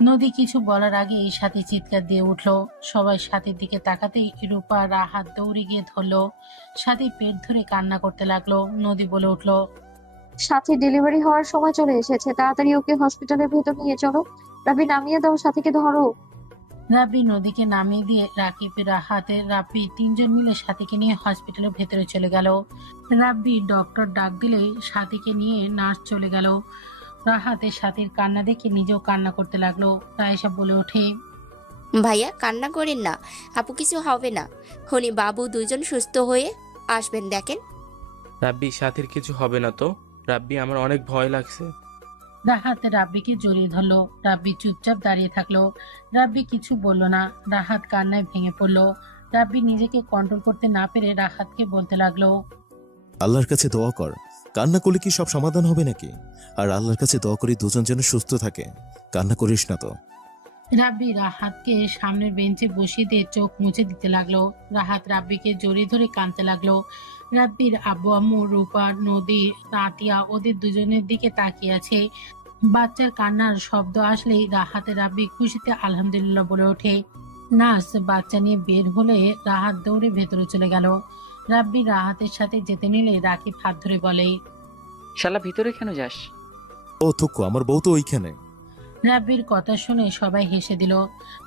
নদী কিছু বলার আগেই সাথী চিৎকার দিয়ে উঠলো। সবাই সাথীর দিকে তাকাতেই রূপা রাহাত দৌড়ে গিয়ে ধরলো। সাথী পেট ধরে কান্না করতে লাগলো। নদী বলে উঠলো, সাথী ডেলিভারি হওয়ার সময় চলে এসেছে, তাড়াতাড়ি ওকে হসপিটালের ভেতর নিয়ে চলো। রাবি নামিয়ে দাও, সাথীকে ধরো। রাব্বি নদীকে নামিয়ে দিয়ে রাকিব রাহাতে রাব্বি 3 জন মিলে সাথীকে নিয়ে হসপিটালের ভেতরে চলে গেল। রাব্বি ডক্টর ডাক দিলে সাথীকে নিয়ে নার্স চলে গেল। রাহাতের সাথীর কান্না দেখে নিজেও কান্না করতে লাগলো। রাইসা বলে ওঠে, ভাইয়া কান্না করেন না, আপু কিছু হবে না। উনি বাবু 2 জন সুস্থ হয়ে আসবেন দেখেন। রাব্বি সাথীর কিছু হবে না তো? রাব্বি আমার অনেক ভয় লাগছে। রাহাত রাব্বিকে জড়িয়ে ধরলো। রাব্বি চুপচাপ দাঁড়িয়ে থাকলো। রাব্বি কিছু বলল না। রাহাত কান্নায় ভেঙে পড়লো। রাব্বি নিজেকে কন্ট্রোল করতে না পেরে রাহাতকে বলতে লাগলো। আল্লাহর কাছে দোয়া কর, কান্না করলে কি সব সমাধান হবে নাকি? আর আল্লাহর কাছে দোয়া করি দুজন যেন সুস্থ থাকে, কান্না করিস না তো। রাব্বি রাহাতকে সামনের বেঞ্চে বসিয়ে দিয়ে চোখ মুছে দিতে লাগলো। রাহাত রাব্বিকে জড়িয়ে ধরে কাঁদতে লাগলো। রাব্বির আব্বু আম্মু, রূপা, নদী, তাতিয়া ওদের দুজনের দিকে তাকিয়ে আছে। বাচ্চার কান্নার শব্দ আসলেই রাহাতে রাব্বি খুশিতে আলহামদুলিল্লাহ বলে ওঠে। নার্স বাচ্চা নিয়ে বের হলে রাহাত দৌড়ে ভেতরে চলে গেল। রাব্বি রাহাতের সাথে যেতে নিলে রাকিব হাত ধরে বলে, শালা ভিতরে কেন যাস? ও থুকু, আমার বউ তো ওইখানে। রাব্বির কথা শুনে সবাই হেসে দিল।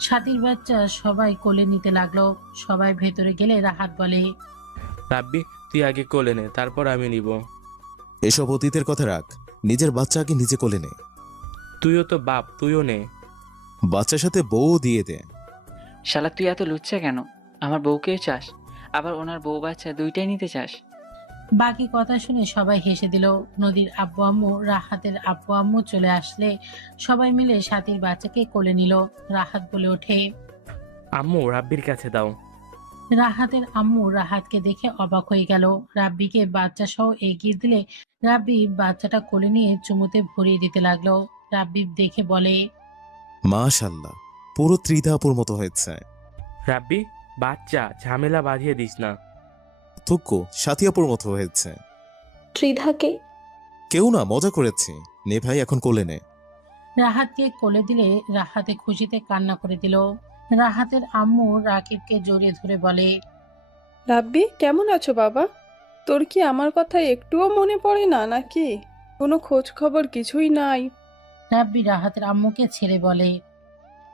সাথীর বাচ্চা সবাই কোলে নিতে লাগলো। সবাই ভেতরে গেলে রাহাত বলে, রাব্বি তুই আগে কোলে নে, তারপর আমি নিব। এসব অতীতের কথা রাখ, নিজের বাচ্চা আগে নিজে কোলে নে। তুইও তো বাপ, তুইও নে। বাচ্চার সাথে বউ দিয়ে দে। শালা তুই এত লুচ্ছা কেন? আমার বউকেও চাস, আবার ওনার বউ বাচ্চা দুইটাই নিতে চাস? বাকি কথা শুনে সবাই হেসে দিল। নদীর আব্বু আম্মু, রাহাতের আব্বু আম্মু চলে আসলে সবাই মিলে সাথীর বাচ্চাকে কোলে নিল। রাহাত বলে ওঠে, আম্মু রাব্বির কাছে দাও। রাহাতের আম্মু রাহাতকে দেখে অবাক হয়ে গেল। রাব্বিকে বাচ্চা সহ এগিয়ে দিলে রাব্বি বাচ্চাটা কোলে নিয়ে চুমুতে ভরিয়ে দিতে লাগলো। রাব্বি দেখে বলে, মাশাআল্লাহ, পুরো ত্রিধাপুর মতো হয়েছে। রাব্বি বাচ্চা ঝামেলা বাঁধিয়ে দিস না। থুকু, সাথিয়াপুর মতো হয়েছে। ত্রিধাকে কেউ না, মজা করেছি। নে ভাই, এখন কোলে নে। রাহাতকে কোলে দিলে রাহাতে খুশিতে কান্না করে দিল। রাহাতের আম্মু রাকিবকে জড়িয়ে ধরে বলে, রাব্বি কেমন আছো বাবা? তোর কি আমার কথা একটুও মনে পড়ে না নাকি? কোনো খোঁজ খবর কিছুই নাই। রাব্বি রাহাতের আম্মুকে ছেড়ে বলে,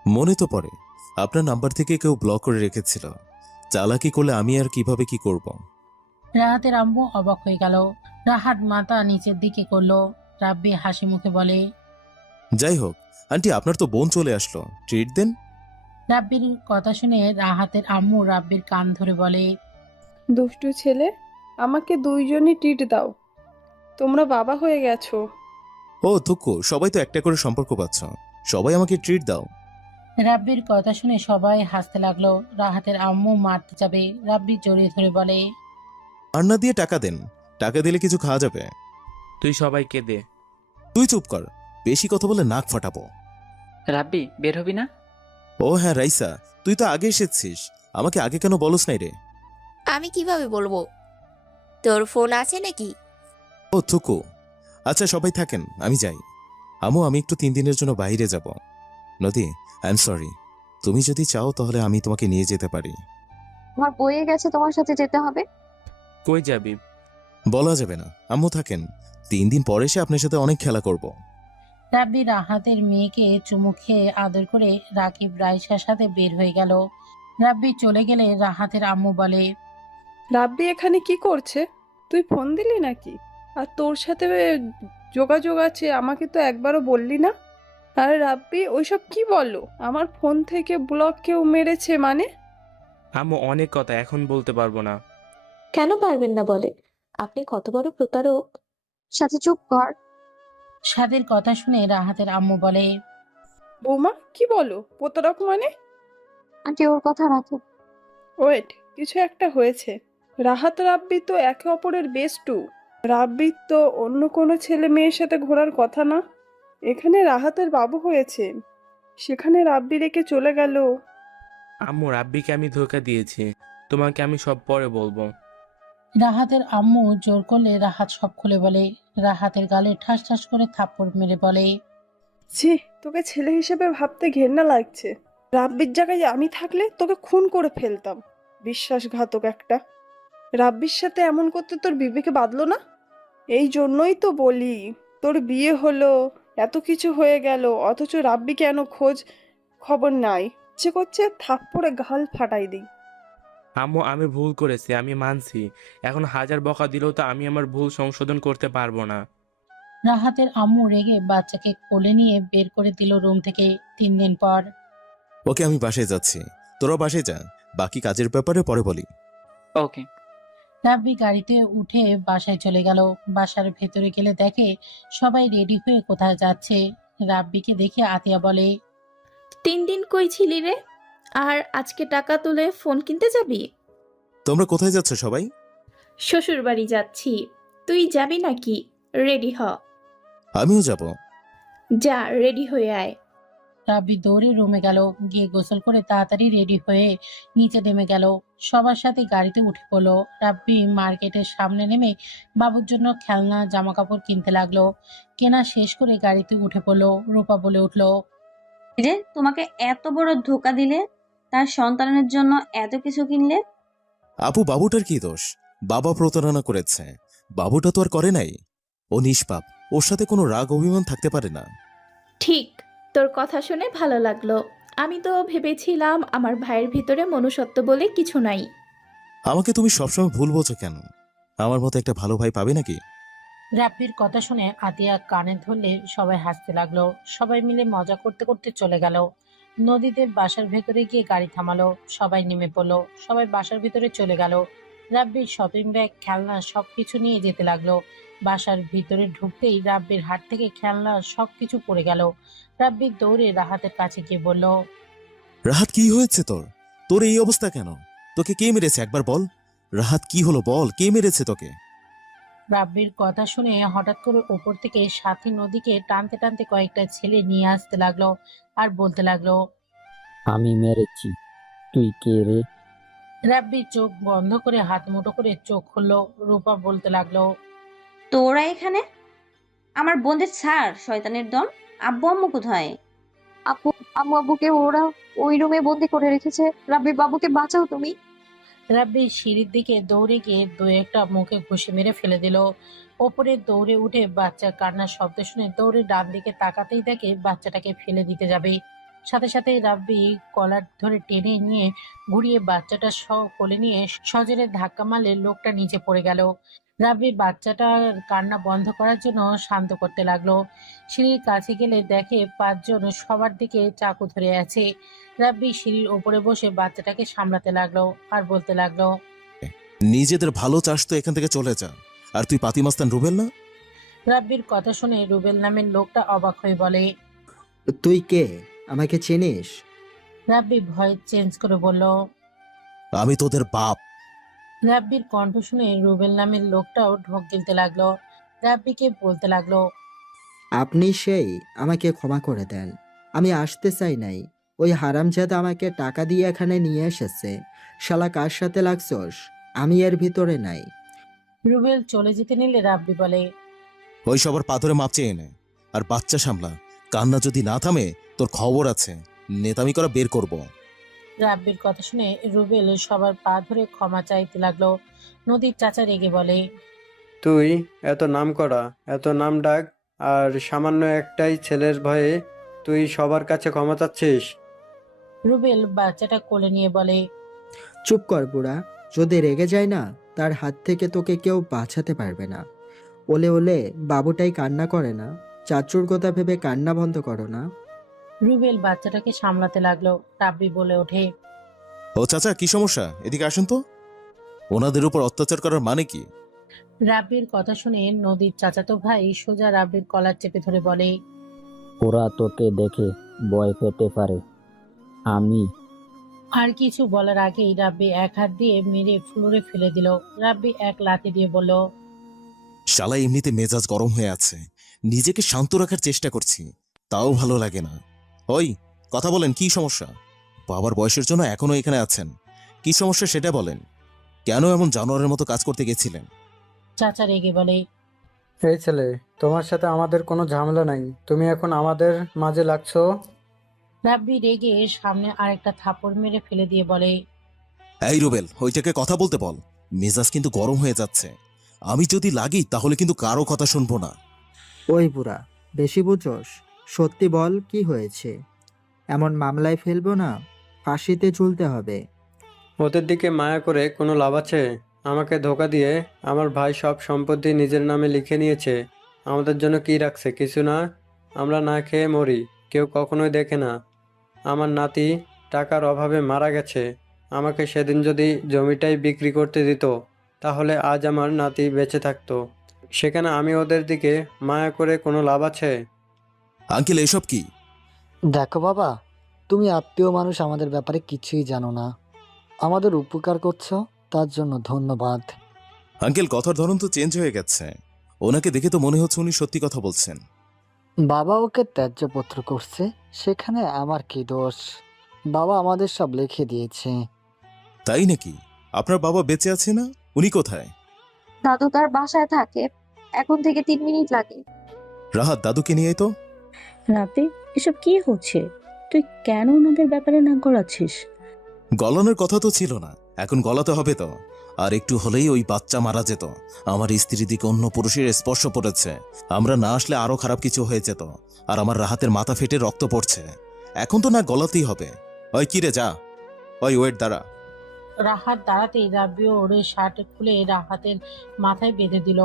মনে তো পড়ে, আপনার নাম্বার থেকে কেউ ব্লক করে রেখেছিল। চালাকি করলে আমি আর কিভাবে কি করব। রাহাতের আম্মু অবাক হয়ে গেল। রাহাত মাথা নিচের দিকে করলো। রাব্বি হাসি মুখে বলে, যাই হোক আন্টি, আপনার তো বোন চলে আসলো, ট্রিট দেন। রাব্বির কথা শুনে রাহাতের আম্মু রাব্বির কান ধরে বলে, দুষ্টু ছেলে, আমাকে দুইজনই ট্রিট দাও। তোমরা বাবা হয়ে গেছো। ও থুকু, সবাই তো একটা করে সম্পর্ক পাচ্ছ, সবাই আমাকে ট্রিট দাও। রাব্বির কথা শুনে সবাই হাসতে লাগলো। রাহাতের আম্মু মারতে যাবে, রাব্বি জড়িয়ে ধরে বলে, আর না দিয়ে টাকা দেন, টাকা দিলে কিছু খাওয়া যাবে। তুই সবাইকে দে। তুই চুপ কর, বেশি কথা বলে নাক ফাটাবো। রাব্বি বের হবি না? ও হ্যাঁ রাইসা, তুই তো আগে এসেছিস, আমাকে আগে কেন বলস নাই রে? আমি কিভাবে বলবো? তোর ফোন আছে নাকি? ও থুকু, আচ্ছা সবাই থাকেন, আমি যাই। আমু, আমি একটু 3 দিনের জন্য বাইরে যাব। নদী, আই এম সরি, তুমি যদি চাও তাহলে আমি তোমাকে নিয়ে যেতে পারি। আমার বইয়ে গেছে, তোমার সাথে যেতে হবে। কই যাবি? বলা যাবে না, আম্মু থাকেন, 3 দিন পরে এসে আপনার সাথে অনেক খেলা করব। রাব্বি রাহাতের মেয়েকে চুমু খেয়ে আদর করে রাকিব রাইসার সাথে বের হয়ে গেল। রাব্বি চলে গেলে রাহাতের আম্মু বলে, রাব্বি এখানে কি করছে? তুই ফোন দিলি নাকি? আর তোর সাথে যোগাযোগ আছে, আমাকে তো একবারও বললি না। আরে রাব্বি, ওইসব কি বললো? আমার ফোন থেকে ব্লক কেউ মেরেছে মানে? আম্মু অনেক কথা এখন বলতে পারবো না। কেন পারবেন না বলে? আপনি কত বড় প্রতারক। সাথে চুপ কর। সাদের কথা শুনে রাহাতের আম্মু বলে, বৌমা কি বলো? প্রতারক মানে? আন্টি ওর কথা রাখো। ওয়েট, কিছু একটা হয়েছে। রাহাত রাব্বি তো একে অপরের বেস্টু। রাব্বির তো অন্য কোনো ছেলে মেয়ের সাথে ঘোরার কথা না। এখানে রাহাতের বাবু হয়েছে, সেখানে রাব্বি রেখে চলে গেল। আম্মু রাব্বিকে আমি ধোঁকা দিয়েছি, তোমাকে আমি সব পরে বলবো। রাহাতের আম্মু জোর করলে রাহাত সব খুলে বলে। রাহাতের গালে ঠাস ঠাস করে থাপ্পড় মেরে বলে, ছি, তোকে ছেলে হিসেবে ভাবতে ঘেন্না লাগছে। রাব্বির জায়গায় আমি থাকলে তোকে খুন করে ফেলতাম। বিশ্বাসঘাতক একটা। রাব্বির সাথে এমন করতে তোর বিবেকে বাঁধলো না? এই জন্যই তো বলি, তোর বিয়ে হলো, এত কিছু হয়ে গেল, অথচ রাব্বি কেন খোঁজ খবর নাই? ইচ্ছে করছে থাপ্পড়ে গাল ফাটাই দিই। আম্মু আমি ভুল করেছি, আমি মানছি। এখন 1000 বকা দিলেও তো আমি আমার ভুল সংশোধন করতে পারবো না। রাহাতের আম্মু রেগে বাচ্চাকে কোলে নিয়ে বের করে দিল রুম থেকে। 3 দিন পর ওকে, আমি বাসায় যাচ্ছি, তোরা বাসায় যা, বাকি কাজের ব্যাপারে পরে বলি। ওকে। রাব্বি গাড়িতে উঠে বাসায় চলে গেল। বাসার ভেতরে গেলে দেখে সবাই রেডি হয়ে কোথায় যাচ্ছে। রাব্বিকে দেখে আতিয়া বলে, 3 দিন কই ছিলি রে? আর আজকে টাকা তুলে ফোন কিনতে যাবি? তোমরা কোথায় যাচ্ছ সবাই? শ্বশুর বাড়ি যাচ্ছি। তুই যাবি নাকি? রেডি হ। আমিও যাব। যা, রেডি হয়ে আয়। রাব্বি দৌড়ে রুমে গেল, গিয়ে গোসল করে তাড়াতাড়ি রেডি হয়ে নিচে নেমে গেল। সবার সাথে গাড়িতে উঠে পড়লো। রাব্বি মার্কেটের সামনে নেমে বাবুর জন্য খেলনা জামা কাপড় কিনতে লাগলো। কেনা শেষ করে গাড়িতে উঠে পড়লো। রূপা বলে উঠলো, রে তোমাকে এত বড় ধোকা দিলে, তার সন্তানের জন্য এত কিছু কিনলে। আপু, বাবুটার কি দোষ? বাবা প্রতারণা করেছে, বাবুটা তো আর করে নাই। ও নিষ্পাপ, ওর সাথে কোনো রাগ অভিমান থাকতে পারে না। ঠিক, তোর কথা শুনে ভালো লাগলো। আমি তো ভেবেছিলাম আমার ভাইয়ের ভিতরে মনুষ্যত্ব বলে কিছু নাই। আমাকে তুমি সবসময় ভুল বোঝো কেন? আমার মতো একটা ভালো ভাই পাবে নাকি? রাব্বির কথা শুনে আতিয়া কানে ধরলে সবাই হাসতে লাগলো। সবাই মিলে মজা করতে করতে চলে গেল। নদীদের বাসার ভেতরে গিয়ে গাড়ি থামালো। সবাই নেমে পড়লো। সবাই বাসার ভিতরে চলে গেল। রাব্বির শপিং ব্যাগ, খেলনা সবকিছু নিয়ে যেতে লাগলো। বাসার ভিতরে ঢুকতেই রাব্বির হাত থেকে খেলনা সবকিছু পড়ে গেল। রাব্বির দৌড়ে রাহাতের কাছে গিয়ে বলল, রাহাত, কি হয়েছে তোর? তোর এই অবস্থা কেন? তোকে কে মেরেছে একবার বল। রাহাত, কি হলো বল, কে মেরেছে তোকে? রাব্বির কথা শুনে হঠাৎ করে ওপর থেকে সাথী নদীকে টানতে টানতে কয়েকটা ছেলে নিয়ে আসতে লাগলো আর বলতে লাগলো, আমি মেরেছি। তুই কে রে? রাব্বি চোখ বন্ধ করে হাত মুঠো করে চোখ খুললো। রূপা বলতে লাগলো, তোরা এখানে? আমার বোনদের ছাড়, শয়তানের দল। আব্বু আম্মু কোথায়? আপু, আম্মু আব্বুকে ওরা ওই রুমে বন্দি করে রেখেছে। রাব্বি, বাবুকে বাঁচাও তুমি। রাব্বি সিঁড়ির দিকে দৌড়ে গিয়ে দু একটা মুখে ঘুষি মেরে ফেলে দিল। ওপরে দৌড়ে উঠে বাচ্চার কান্নার শব্দ শুনে দৌড়ে ডান দিকে তাকাতেই দেখে বাচ্চাটাকে ফেলে দিতে যাবে। সাথে সাথে রাব্বি কলার ধরে টেনে নিয়ে ঘুরিয়ে বাচ্চাটা কোলে নিয়ে সজোরে ধাক্কা মারলে লোকটা নিচে পড়ে গেল। রাব্বি বাচ্চাটার কান্না বন্ধ করার জন্য শান্ত করতে লাগলো। সিঁড়ির কাছে গেলে দেখে 5 জন সবার দিকে চাকু ধরে আছে। রাব্বি সিঁড়ির ওপরে বসে বাচ্চাটাকে সামলাতে লাগলো আর বলতে লাগলো, নিজেদের ভালো চাস তো এখান থেকে চলে যা। আর তুই পাতিমাস্তান রুবেল না? রাব্বির কথা শুনে রুবেল নামের লোকটা অবাক হয়ে বলে। তুই কে? আমাকে চিনিস? রাব্বি ভয় চেঞ্জ করে বলল। আমি তোদের বাপ। রাব্বির কণ্ঠ শুনে রুবেল নামের লোকটাও ঢোক গিলতে লাগলো। রাব্বিকে বলতে লাগলো, আপনি সেই, আমাকে ক্ষমা করে দেন। আমি আসতে চাই নাই। ওই হারামজাদা আমাকে টাকা দিয়ে এখানে নিয়ে এসেছে। শালা, কার সাথে লাগছস? আমি এর ভিতরে নাই। রুবেল চলে যেতে নিলে রাব্বি বলে, ওই সবার পাথরে মাপ চেয়ে নে, আর বাচ্চা সামলা। কান্না যদি না থামে তোর খবর আছে, নেতামি করা বের করব। রাব্বির কথা শুনে রুবেল সবার পা ধরে ক্ষমা চাইতে লাগলো। নদীর চাচা রেগে বলে, তুই এত নাম করা, এত নাম ডাক, আর সামান্য একটাই ছেলের ভয়ে তুই সবার কাছে ক্ষমা চাচ্ছিস? রুবেল বাচ্চাটা কোলে নিয়ে বলে, চুপ কর বুড়া। যদি রেগে যায় না, তার হাত থেকে তোকে কেউ বাঁচাতে পারবে না। ওলে ওলে বাবুটাই কান্না করে না। চাচুর কথা ভেবে কান্না বন্ধ করো না। রুবেল বাচ্চাটাকে সামলাতে লাগলো। রাব্বি বলে ওঠে, ও চাচা, কি সমস্যা? এদিকে আসুন তো। ওনাদের উপর অত্যাচার করার মানে কি? রাব্বির কথা শুনে নদীর চাচাতো ভাই সোজা রাব্বির কলার চেপে ধরে বলে, ওরা তোকে দেখে ভয় পেতে পারে। আমি আর কিছু বলার আগেই রাব্বি এক হাত দিয়ে মেরে ফ্লোরে ফেলে দিল। রাব্বি এক লাথি দিয়ে বলল, শালা এমনিতে মেজাজ গরম হয়ে আছে, নিজেকে শান্ত রাখার চেষ্টা করছি, তাও ভালো লাগে না। ওই, কথা বলেন, কি সমস্যা? বাবার বয়সের জন্য এখনো এখানে আছেন, কি সমস্যা সেটা বলেন। কেন এমন জানোয়ারের মতো কাজ করতে গেছিলেন? চাচা রেগে বলে, এই ছেলে, তোমার সাথে আমাদের কোনো ঝামেলা নাই, তুমি এখন আমাদের মাঝে লাগছো। রাব্বি রেগে সামনে আরেকটা থাপড় মেরে ফেলে দিয়ে বলে, এই রুবেল, ওইটাকে কথা বলতে বল। মেজাজ কিন্তু গরম হয়ে যাচ্ছে। আমি যদি লাগি তাহলে কিন্তু কারো কথা শুনবো না। ওই বুড়া, বেশি বুঝোস? সত্যি বল, কি হয়েছে? এমন মামলায় ফেলবো না, ফাঁসিতে ঝুলতে হবে। ওদের দিকে মায়া করে কোনো লাভ আছে? আমাকে ধোকা দিয়ে আমার ভাই সব সম্পত্তি নিজের নামে লিখে নিয়েছে। আমাদের জন্য কি রাখছে? কিছু না। আমরা না খেয়ে মরি, কেউ কখনোই দেখে না। আমার নাতি টাকার অভাবে মারা গেছে। আমাকে সেদিন যদি জমিটাই বিক্রি করতে দিত, তাহলে আজ আমার নাতি বেঁচে থাকতো। সেখানে আমি ওদের দিকে মায়া করে কোনো লাভ আছে? আঙ্কেল, এসব কি? দেখো বাবা, তুমি আত্মীয় মানুষ, আমাদের ব্যাপারে কিছুই জানো না। আমাদের উপকার করছো, তার জন্য ধন্যবাদ। আঙ্কেল, কথার ধরন তো চেঞ্জ হয়ে গেছে। ওনাকে দেখে তো মনে হচ্ছে উনি সত্যি কথা বলছেন। বাবা ওকে ত্যায্যপুত্র করছে, সেখানে আমার কি দোষ? বাবা আমাদের সব লিখে দিয়েছে। তাই নাকি? আপনার বাবা বেঁচে আছে না? উনি কোথায়? দাদু তার বাসায় থাকে, এখন থেকে 3 মিনিট লাগে। রাহাত, দাদুকে নিয়ে আয় তো। রাব্বি, এসব কি হচ্ছে? তুই কেন ওনাদের ব্যাপারে নাক গলাচ্ছিস? গলানোর কথা তো ছিল না, এখন গলাতে হবে তো। আর একটু হলেই ওই বাচ্চা মারা যেত। আমার স্ত্রীর দিকে অন্য পুরুষের স্পর্শ পড়েছে। আমরা না আসলে আরো খারাপ কিছু হয়ে যেত। আর আমার রাহাতের মাথা ফেটে রক্ত পড়ছে। এখন তো না গলাতেই হবে। ওই কি রে, যা। ওই ওয়েট, দাঁড়া। রাহাত দাঁড়াতেই রাব্বি ওর শার্ট খুলে রাহাতের মাথায় বেঁধে দিল।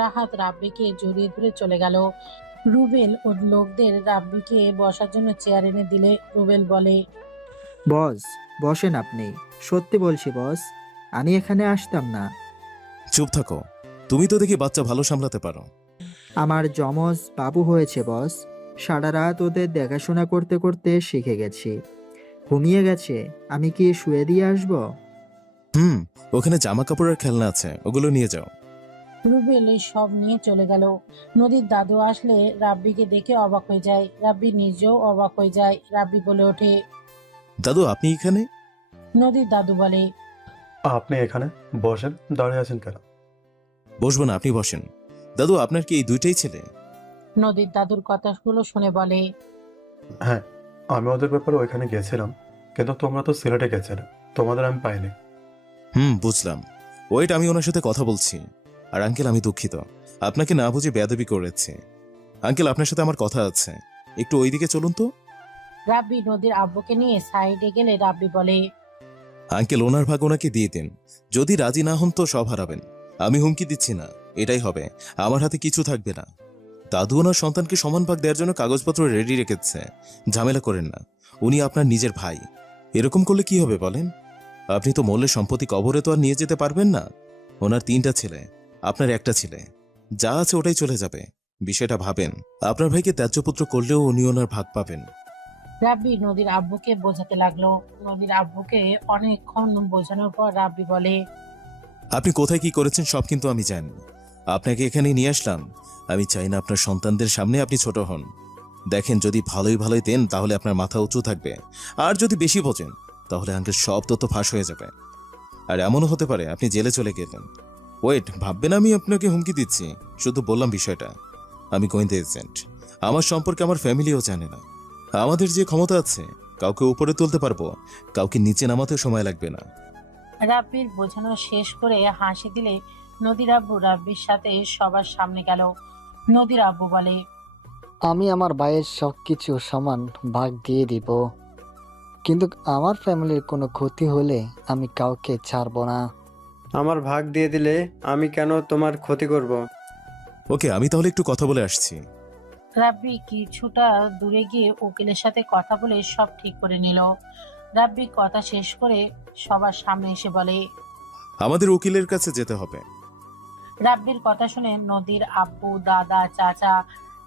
রাহাত রাব্বিকে জড়িয়ে ধরে চলে গেল। রুবেল ওর লোকদের রাব্বিকে বসার জন্য চেয়ার এনে দিলে রুবেল বলে, বস, বসেন আপনি। সত্যি বলছি বস, আমি এখানে আসতাম না। চুপ থাকো। তুমি তো দেখি বাচ্চা ভালো সামলাতে পারো। আমার যমজ বাবু হয়েছে বস। সারা রাত ওদের দেখাশোনা করতে করতে শিখে গেছি। ঘুমিয়ে গেছে, আমি কি শুয়ে দিয়ে আসবো? ওখানে জামা কাপড়ের খেলনা আছে, ওগুলো নিয়ে যাও। রুবেল এই সব নিয়ে চলে গেল। নদীর দাদু আসলে রাব্বিকে দেখে অবাক হয়ে যায়। রাব্বি নিজেও অবাক হয়ে যায়। রাব্বি বলে ওঠে, দাদু, আপনি এখানে? নদীর দাদু বলে, আপনি এখানে বসেন, দাঁড়িয়ে আছেন কেন? বসবো না, আপনি বসেন। দাদু, আপনার কি এই দুইটাই ছেলে? নদীর দাদুর কথাগুলো শুনে বলে, হ্যাঁ, আমি ওদের ব্যাপারে ওইখানে গেছিলাম, কিন্তু তোমরা তো সিলেটে গেছিলে, তোমাদের আমি পাইনি। বুঝলাম। ওয়েট, আমি ওনার সাথে কথা বলছি। আর আঙ্কেল, আমি দুঃখিত, আপনাকে না বুঝে বেয়াদবি করেছি। আঙ্কেল, আপনার সাথে আমার কথা আছে, একটু ওইদিকে চলুন তো। রাব্বি নদীর আব্বুকে নিয়ে সাইডে গেলে রাব্বি বলে, আঙ্কেল, ওনার ভাগ ওনাকে দিয়ে দিন। যদি রাজি না হন তো সব হারাবেন। আমি হুমকি দিচ্ছি না, এটাই হবে। আমার হাতে কিছু থাকবে না। দাদু ওনার সন্তানকে সমান ভাগ দেওয়ার জন্য কাগজপত্র রেডি রেখেছে। ঝামেলা করেন না, উনি আপনার নিজের ভাই। এরকম করলে কি হবে বলেন? আপনি তো মূল্যের সম্পত্তি কবরে তো আর নিয়ে যেতে পারবেন না। ওনার 3টা ছেলে, আপনার একটা ছেলে। যা আছে ওটাই চলে যাবে। বিষয়টা ভাবেন। আপনার ভাইকে ত্যায্যপুত্র করলেও উনি ওনার ভাগ পাবেন। রাব্বি নদীর আব্বুকে বোঝাতে লাগলো। নদীর আব্বুকে অনেকক্ষণ বোঝানোর পর রাব্বি বলে, আপনি কোথায় কি করেছেন সব কিন্তু আমি জানি। আপনাকে এখানে নিয়ে আসলাম। আমি চাই না আপনার সন্তানদের সামনে আপনি ছোট হন। দেখেন, যদি ভালোই ভালোই দেন তাহলে আপনার মাথা উঁচু থাকবে। আর যদি বেশি বোঝেন তাহলে আঙ্কেল সব তথ্য ফাঁস হয়ে যাবে। আর এমনও হতে পারে আপনি জেলে চলে গেলেন। ওয়েট, ভাববেন আমি আপনাকে হুমকি দিচ্ছি। শুধু বললাম বিষয়টা। আমি গোয়েন্দা এজেন্ট। আমার সম্পর্কে আমার ফ্যামিলিও জানে না। আমাদের যে ক্ষমতা আছে, কাউকে উপরে তুলতে পারবো, কাউকে নিচে নামাতে সময় লাগবে না। রাব্বির বোঝানো শেষ করে হাসি দিলে নদীর আব্বু রাব্বির সাথে সবার সামনে গেল। নদীর আব্বু বলে, আমি আমার ভাইয়ের সব কিছু সমান ভাগ দিয়ে দিব, কিন্তু আমার ফ্যামিলির কোনো ক্ষতি হলে আমি কাউকে ছাড়বো না। আমার ভাগ দিয়ে দিলে আমি কেন তোমার ক্ষতি করব? ওকে, আমি তাহলে একটু কথা বলে আসছি। রাব্বি কিছুটা দূরে গিয়ে উকিলের সাথে কথা বলে সব ঠিক করে নিল। রাব্বি কথা শেষ করে সবার সামনে এসে বলে, আমাদের উকিলের কাছে যেতে হবে। রাব্বির কথা শুনে নদীর আব্বু, দাদা, চাচা,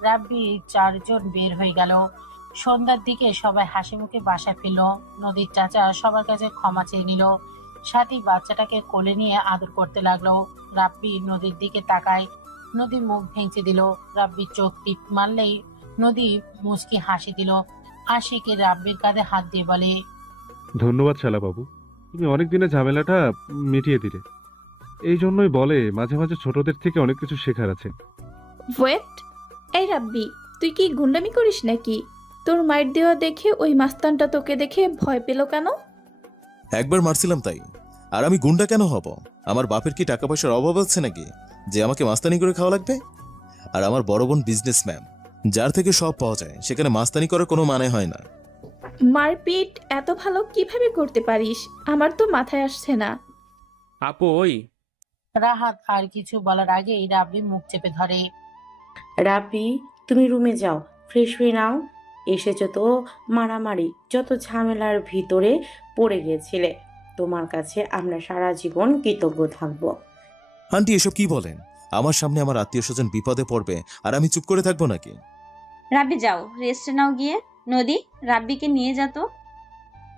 রাব্বি 4 জন বের হয়ে গেল। সন্ধ্যার দিকে সবাই হাসি মুখে বাসায় ফিরল। নদীর চাচা সবার কাছে ক্ষমা চেয়ে নিল। সাথী বাচ্চাটাকে কোলে নিয়ে আদর করতে লাগলো। রাব্বি নদীর দিকে তাকায়। নদী মুখ ভেঙচে দিল। রাব্বি চোখ টিপ মারলেই নদী মুচকি হাসি দিল। আশিকে রাব্বির কাঁধে হাত দিয়ে বলে, ধন্যবাদ শালাবাবু, তুমি অনেক দিনের ঝামেলাটা মিটিয়ে দিলে। এই জন্যই বলে মাঝে মাঝে ছোটদের থেকে অনেক কিছু শেখার আছে। ওয়েট, এই রাব্বি, তুই কি গুন্ডামি করিস নাকি? তোর মাইর দেওয়া দেখে ওই মাস্তানটা তোকে দেখে ভয় পেল কেন? একবার মারছিলাম তাই। আর আমি গুন্ডা কেন হব? আমার বাপের কি টাকা পয়সার অভাব আছে নাকি যে আমাকে মাস্তানি করে খাওয়া লাগবে? আর আমার বড় বোন বিজনেসম্যান, যার থেকে সব পাওয়া যায়, সেখানে মাস্তানি করার কোনো মানে হয় না। মারপিট এত ভালো কিভাবে করতে পারিস? আমার তো মাথায় আসছে না। আপু, ওই রাহাত আর কিছু বলার আগেই রাব্বি মুখ চেপে ধরে। রাব্বি, তুমি রুমে যাও, ফ্রেশ হয়ে নাও। এসেছো তো মারামারি, যত ঝামেলার ভিতরে পড়ে গিয়েছিলে। তোমার কাছে আমরা সারা জীবন কৃতজ্ঞ থাকবো। আন্টি, এসব কি বলেন? আমার সামনে আমার আত্মীয় স্বজন বিপদে পড়বে আর আমি চুপ করে থাকবো নাকি? রাব্বি, যাও রেস্ট নাও গিয়ে। নদী, রাব্বিকে নিয়ে যা তো।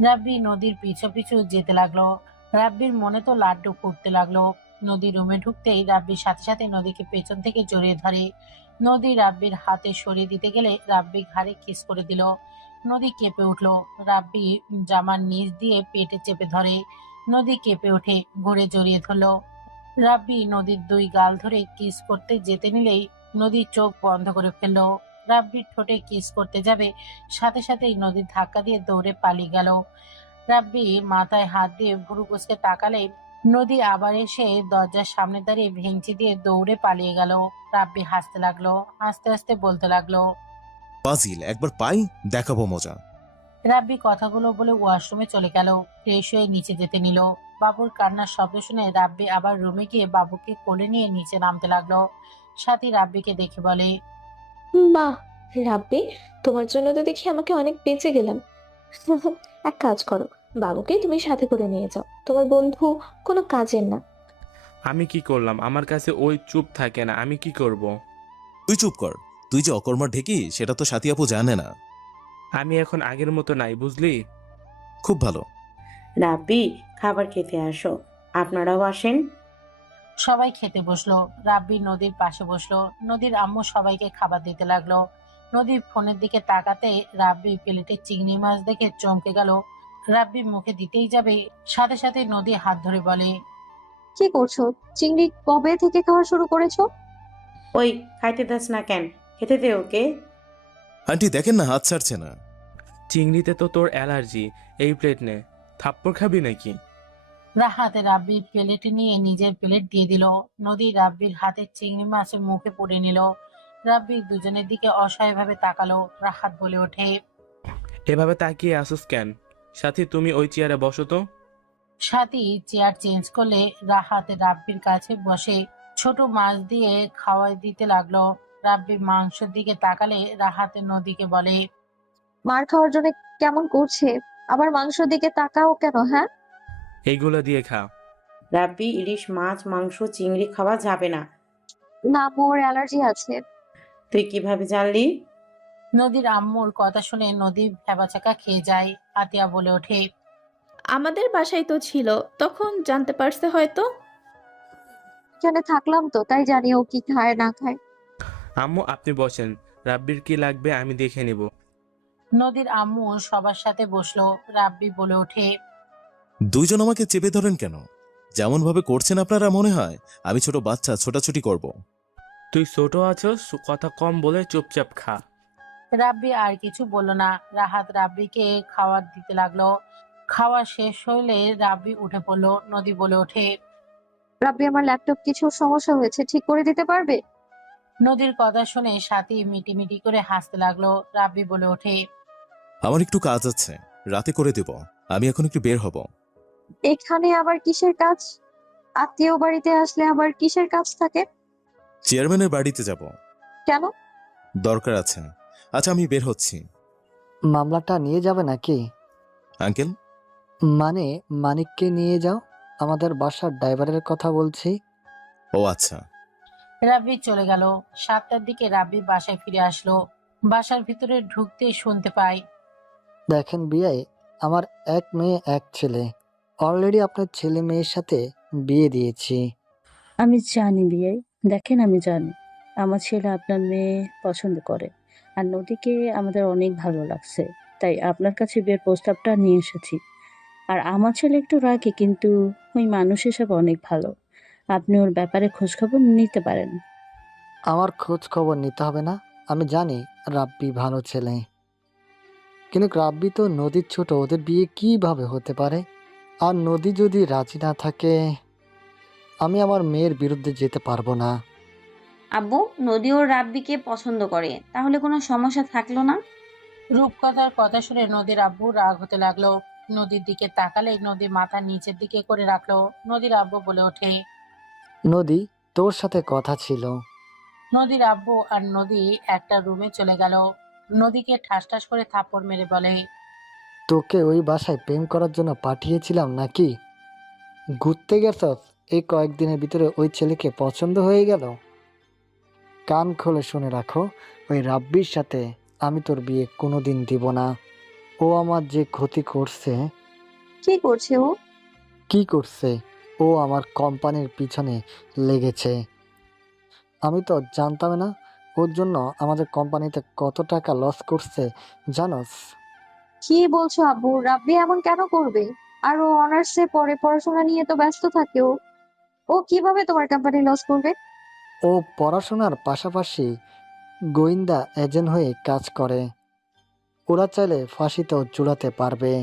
রাব্বি নদীর পিছু পিছু যেতে লাগলো। রাব্বির মনে তো লাড্ডু ফুটতে লাগলো। নদী রুমে ঢুকতেই রাব্বির সাথে সাথে নদীকে পেছন থেকে জড়িয়ে ধরে। নদী রাব্বির হাতে সরিয়ে দিতে গেলে রাব্বি ঘাড়ে কিস করে দিল। নদী কেঁপে উঠল। রাব্বি জামার নিচ দিয়ে পেটে চেপে ধরে। নদী কেঁপে ওঠে, ঘুরে জড়িয়ে ধরল। রাব্বি নদীর দুই গাল ধরে কিস করতে যেতে নিলেই নদী চোখ বন্ধ করে ফেলল। রাব্বির ঠোঁটে কিস করতে যাবে, সাথে সাথেই নদীর ধাক্কা দিয়ে দৌড়ে পালিয়ে গেল। রাব্বি মাথায় হাত দিয়ে ভুরু কুঁচকে তাকালে নদী আবার এসে দরজার সামনে দাঁড়িয়ে ভেঙচি দিয়ে দৌড়ে পালিয়ে গেল। রাব্বি হাসতে লাগলো, হাসতে হাসতে বলতে লাগলো। ফাজিল, একবার পাই দেখাবো মজা। রাব্বি কথাগুলো বলে ওয়াশরুমে চলে গেল। ফ্রেশ হয়ে নিচে যেতে নিল। বাবুর কান্নার শব্দ শুনে রাব্বি আবার রুমে গিয়ে বাবুকে কোলে নিয়ে নিচে নামতে লাগলো। সাথী রাব্বিকে দেখে বলে, বাহ রাব্বি, তোমার জন্য তো দেখি আমাকে অনেক বেঁচে গেলাম। এক কাজ করো, বাবুকে তুমি সাথে করে নিয়ে যাও, তোমার বন্ধু কোনো কাজের না। আমি কি করলাম? আমার কাছে ওই চুপ থাকে না, আমি কি করব? তুই চুপ কর। তুই যে অকর্মার ঢেকি সেটা তো সাথী আপু জানে না। আমি এখন আগের মতো নাই, বুঝলি? খুব ভালো। রাব্বি, খাবার খেতে আসো। আপনারাও আসেন। সবাই খেতে বসলো। রাব্বি নদীর পাশে বসলো। নদীর আম্মু সবাইকে খাবার দিতে লাগলো। নদীর ফোনের দিকে তাকাতে রাব্বি প্লেটে চিংড়ি মাছ দেখে চমকে গেল। রাব্বি মুখে দিতেই যাবে, সাথে সাথে নদী হাত ধরে বলে, কি করছো? চিংড়ি কবে থেকে খাওয়া শুরু করেছো? ওই, খাইতে দাস না কেন? খেতে দে ওকে। আন্টি দেখেন না, হাত ছাড়ছে না। চিংড়িতে তো তোর অ্যালার্জি, এই প্লেট নে। থাপ্পড় খাবি নাকি? রাহাত রাব্বির প্লেটে নিয়ে নিজের প্লেট দিয়ে দিল। নদী রাব্বির হাতে চিংড়ি মাছের মুখে পুড়ে নিল। রাব্বি দুজনের দিকে অসহায়ভাবে তাকালো। রাহাত বলে ওঠে, এভাবে তাকিয়ে আসুস কেন? সাথী, তুমি ওই চেয়ারে বসো তো। সাথী চেয়ার চেঞ্জ করলে রাহাত রাব্বির কাছে বসে ছোট মাছ দিয়ে খাওয়াই দিতে লাগলো। রাব্বি মাংসের দিকে তাকালে রাহাতে নদীকে বলে, মার খাওয়ার জন্য কেমন করছে? আবার মাংসের দিকে তাকাও কেন? হ্যাঁ, এইগুলো দিয়ে খা। রাব্বি, ইলিশ মাছ, মাংস, চিংড়ি খাওয়া যাবে না। না, মোর অ্যালার্জি আছে। তুই কিভাবে জানলি? নদীর আম্মুর কথা শুনে নদী ভ্যাবাচাকা খেয়ে যায়। আতিয়া বলে ওঠে, আমাদের বাসায় তো ছিল, তখন জানতে পারছে হয়তো। এখানে থাকলাম তো, তাই জানি ও কি খায় না খায়। আম্মু, আপনি বসেন, রাব্বির কি লাগবে আমি দেখে নিব। নদীর আম্মু সবার সাথে বসলো। রাব্বি বলে ওঠে, দুইজন আমাকে চেপে ধরেন কেন? যেমন ভাবে করছেন আপনারা, মনে হয় আমি ছোট বাচ্চা ছোটাছুটি করব। তুই ছোট আছস, কথা কম বলে চুপচাপ খা। রাব্বি আর কিছু বলল না। রাহাত রাব্বিকে খাবার দিতে লাগলো। খাওয়া শেষ হইলে রাব্বি উঠে পড়লো। নদী বলে ওঠে, রাব্বি, আমার ল্যাপটপ কিছু সমস্যা হয়েছে, ঠিক করে দিতে পারবে? নদীর কথা শুনে সাথী মিটিমিটি করে হাসতে লাগলো। রাব্বি বলে ওঠে, আমার একটু কাজ আছে, রাতে করে দেব। আমি এখন একটু বের হব। এখানে আবার কিসের কাজ? আত্মীয় বাড়িতে আসলে আবার কিসের কাজ থাকে? চেয়ারম্যানের বাড়িতে যাব। কেন? দরকার আছে। আচ্ছা, আমি বের হচ্ছি। মামলাটা নিয়ে যাবে নাকি? আঙ্কেল? মানে মানিককে নিয়ে যাও। আমাদের বাসার ড্রাইভারের কথা বলছি। ও আচ্ছা। রাব্বি চলে গেল। 7টার দিকে রাব্বি বাসায় ফিরে আসলো। বাসার ভিতরে ঢুকতেই শুনতে পাই, দেখেন বিয়াই, আমার এক মেয়ে এক ছেলে। অলরেডি আপনার ছেলে মেয়ের সাথে বিয়ে দিয়েছি। আমি জানি বিয়ে, দেখেন আমি জানি আমার ছেলে আপনার মেয়ে পছন্দ করে, আর নদীকে আমাদের অনেক ভালো লাগছে, তাই আপনার কাছে বিয়ের প্রস্তাবটা নিয়ে এসেছি। আর আমার ছেলে একটু রাগী, কিন্তু ওই মানুষ হিসাবে অনেক ভালো। আপনি ওর ব্যাপারে খোঁজখবর নিতে পারেন। আমার খোঁজ খবর নিতে হবে না, আমি জানি রাব্বি ভালো ছেলে। কিন্তু রাব্বি তো নদীর ছোট, ওদের বিয়ে কিভাবে হতে পারে? আর নদী যদি রাজি না থাকে, আমি আমার মেয়ের বিরুদ্ধে যেতে পারবো না। আব্বু, নদী ও রাব্বিকে পছন্দ করে, তাহলে কোনো সমস্যা থাকলো না। রূপকথার কথা শুনে নদীর আব্বু রাগ হতে লাগলো। নদীর দিকে তাকালে নদী মাথা নিচের দিকে করে রাখলো। নদীর আব্বু বলে ওঠে, নদী, তোর সাথে কথা ছিল। নদীর আব্বু আর নদী একটা রুমে চলে গেল। নদীকে ঠাস ঠাস করে থাপ্পড় মেরে বলে, তোকে ওই বাসায় প্রেম করার জন্য পাঠিয়েছিলাম নাকি? ঘুরতে গেছস, এই কয়েকদিনের ভিতরে ওই ছেলেকে পছন্দ হয়ে গেল? কান খুলে শুনে রাখো, ওই রাব্বির সাথে আমি তোর বিয়ে কোনোদিন দিব না। ও ও আমার যে ক্ষতি করছে। কি করছে ও? কি করছে? ও আমার কোম্পানির পিছনে লেগেছে। আমি তো জানতাম না ওর জন্য আমাদের কোম্পানিতে কত টাকা লস করছে, জানোস? কি বলছো আব্বু? রাব্বি এমন কেন করবে? আর ও অনার্সে পড়ে, পড়াশোনা নিয়ে তো ব্যস্ত থাকে ও। ও কিভাবে তোমার কোম্পানি লস করবে? ও পড়াশোনার পাশাপাশি গোয়েন্দা এজেন্ট হয়ে কাজ করে। ওরা চাইলে ফাঁসিতেও ঝুলাতে পারবে।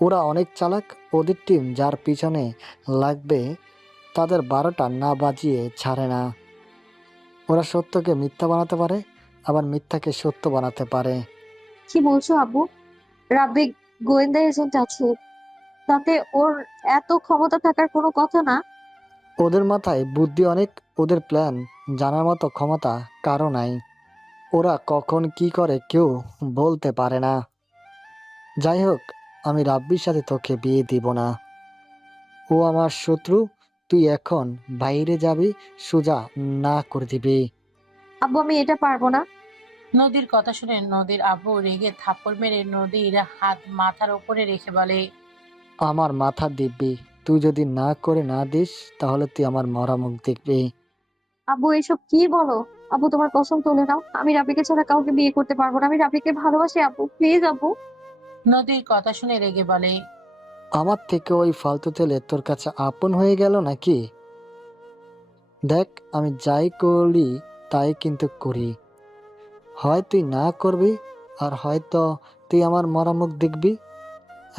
ওরা অনেক চালাক। ওদের টিম যার পিছনে লাগবে তাদের 12টা না বাজিয়ে ছাড়ে না। ওরা সত্যকে মিথ্যা বানাতে পারে, আবার মিথ্যাকে সত্য বানাতে পারে। কি বলছো আব্বু? রাব্বি গোয়েন্দা এজেন্ট আছে, তাতে ওর এত ক্ষমতা থাকার কোনো কথা না। ওদের মাথায় বুদ্ধি অনেক। ওদের প্ল্যান জানার মতো ক্ষমতা কারো নাই। ওরা কখন কি করে কেউ বলতে পারে না। যাই হোক, আমি রাব্বির সাথে তোকে বিয়ে দিব না। ও আমার শত্রু। তুই এখন বাইরে যাবি, সোজা না করে দিবি। আব্বু আমি এটা পারবো না। নদীর কথা শুনে নদীর আব্বু রেগে থাপ্পড় মেরে নদীর হাত মাথার উপরে রেখে বলে, আমার মাথা দিবি। তুই যদি না করে না দিস তাহলে তুই আমার মরা মুখ দেখবি। আব্বু এসব কি বলো? আব্বু তোমার কসম তুলে নাও, আমি রাব্বিকে ছাড়া কাউকে বিয়ে করতে পারবো না। আমি রাব্বিকে ভালোবাসি আব্বু, প্লিজ আব্বু। নদীর কথা শুনে রেগে বলে, আমার থেকে ওই ফালতু ছেলে তোর কাছে আপন হয়ে গেল নাকি? দেখ, আমি যাই করি তাই কিন্তু করি। হয় তুই না করবি, আর হয়তো তুই আমার মরা মুখ দেখবি।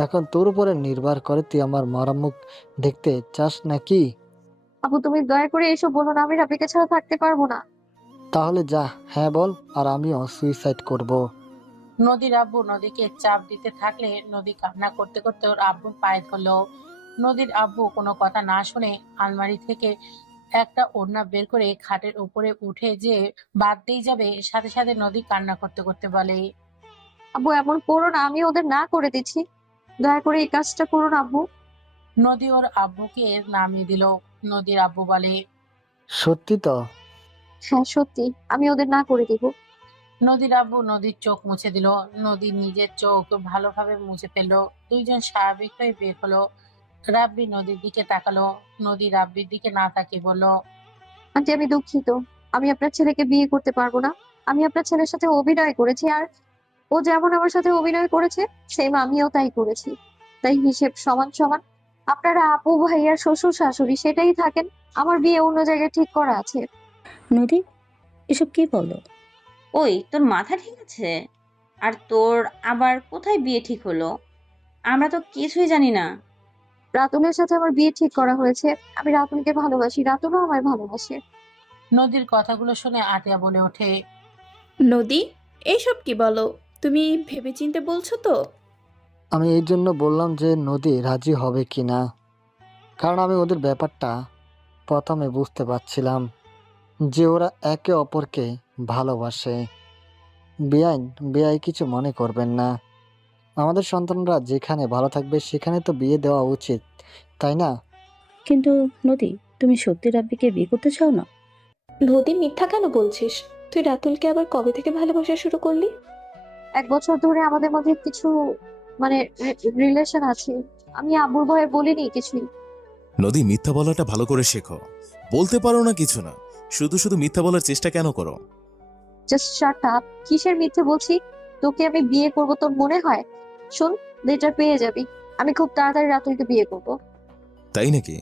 এখন তোর উপরে নির্ভর করে তুই আমার মরা মুখ দেখতে চাস নাকি। আব্বু তুমি দয়া করে এসব বলো না, আমি রাব্বিকে ছাড়া থাকতে পারবো না। তাহলে যা হ্যাঁ বল, আর আমিও সুইসাইড করব। নদীর আব্বু নদীকে চাপ দিতে থাকলে নদী কান্না করতে করতে ওর আব্বুর পায়ে ধরলো। নদীর আব্বু কোনো কথা না শুনে আলমারি থেকে একটা ওড়না বের করে খাটের উপরে উঠে যে বাঁধতেই যাবে, সাথে সাথে নদী কান্না করতে করতে বলে, আব্বু এমন করো না, আমি ওদের না করে দিচ্ছি, দয়া করে এই কাজটা করুন আব্বু। নদী ওর আব্বুকে নামিয়ে দিল। নদীর আব্বু বলে, সত্যি তো? হ্যাঁ সত্যি, আমি ওদের না করে দিব। নদীর আব্বু নদীর চোখ মুছে দিল। নদী নিজের চোখ ভালোভাবে মুছে ফেললো। দুইজন স্বাভাবিক হয়ে বের হলো। রাব্বি নদীর দিকে তাকালো। নদী রাব্বির দিকে না তাকিয়ে বলল, আন্টি আমি দুঃখিত, আমি আপনার ছেলেকে বিয়ে করতে পারবো না। আমি আপনার ছেলের সাথে অভিনয় করেছি, আর ও যেমন আমার সাথে অভিনয় করেছে সেম আমিও তাই করেছি। তাই হিসেব সমান সমান। আপনারা আপু ভাইয়ার শ্বশুর শাশুড়ি সেটাই থাকেন, আমার বিয়ে অন্য জায়গায় ঠিক করা আছে। নদী, এসব কি বলো? ওই তোর মাথা ঠিক আছে? আর তোর আবার কোথায় বিয়ে ঠিক হলো? আমরা তো কিছুই জানি না। রাতুলের সাথে আমার বিয়ে ঠিক করা হয়েছে। আমি রাতুলকে ভালোবাসি, রাতুলও আমায় ভালোবাসে। নদীর কথাগুলো শুনে আতিয়া বলে ওঠে, নদী, এইসব কি বলো? তুমি ভেবেচিন্তে বলছো তো? আমি এই জন্য বললাম যে নদী রাজি হবে কি না, কারণ আমি ওদের ব্যাপারটা প্রথমে বুঝতে পারছিলাম যে ওরা একে অপরকে ভালোবাসে। বেআই কিছু মনে করবেন না। আমাদের সন্তানরা যেখানে ভালো থাকবে সেখানে তো বিয়ে দেওয়া উচিত, তাই না? কিন্তু নদী, তুমি সত্যি রাব্বিকে বিয়ে করতে চাও না? নদী মিথ্যা কেন বলছিস? তুই রাতুলকে আবার কবে থেকে ভালোবাসা শুরু করলি? 1 বছর ধরে আমাদের মধ্যে কিছু মানে রিলেশন আছে। আমি আব্বুর ভয়ে বলিনি কিছুই। নদী মিথ্যা বলাটা ভালো করে শেখো। বলতে পারো না কিছু না, শুধু শুধু মিথ্যা বলার চেষ্টা কেন করো? Just shut up. কিসের মিথ্যে বলছি? তোকে আমি বিয়ে করব তোর মনে হয়? শোন, লেটার পেয়ে যাবি। আমি খুব তাড়াতাড়ি রাতুলকে বিয়ে করব। তাই নাকি?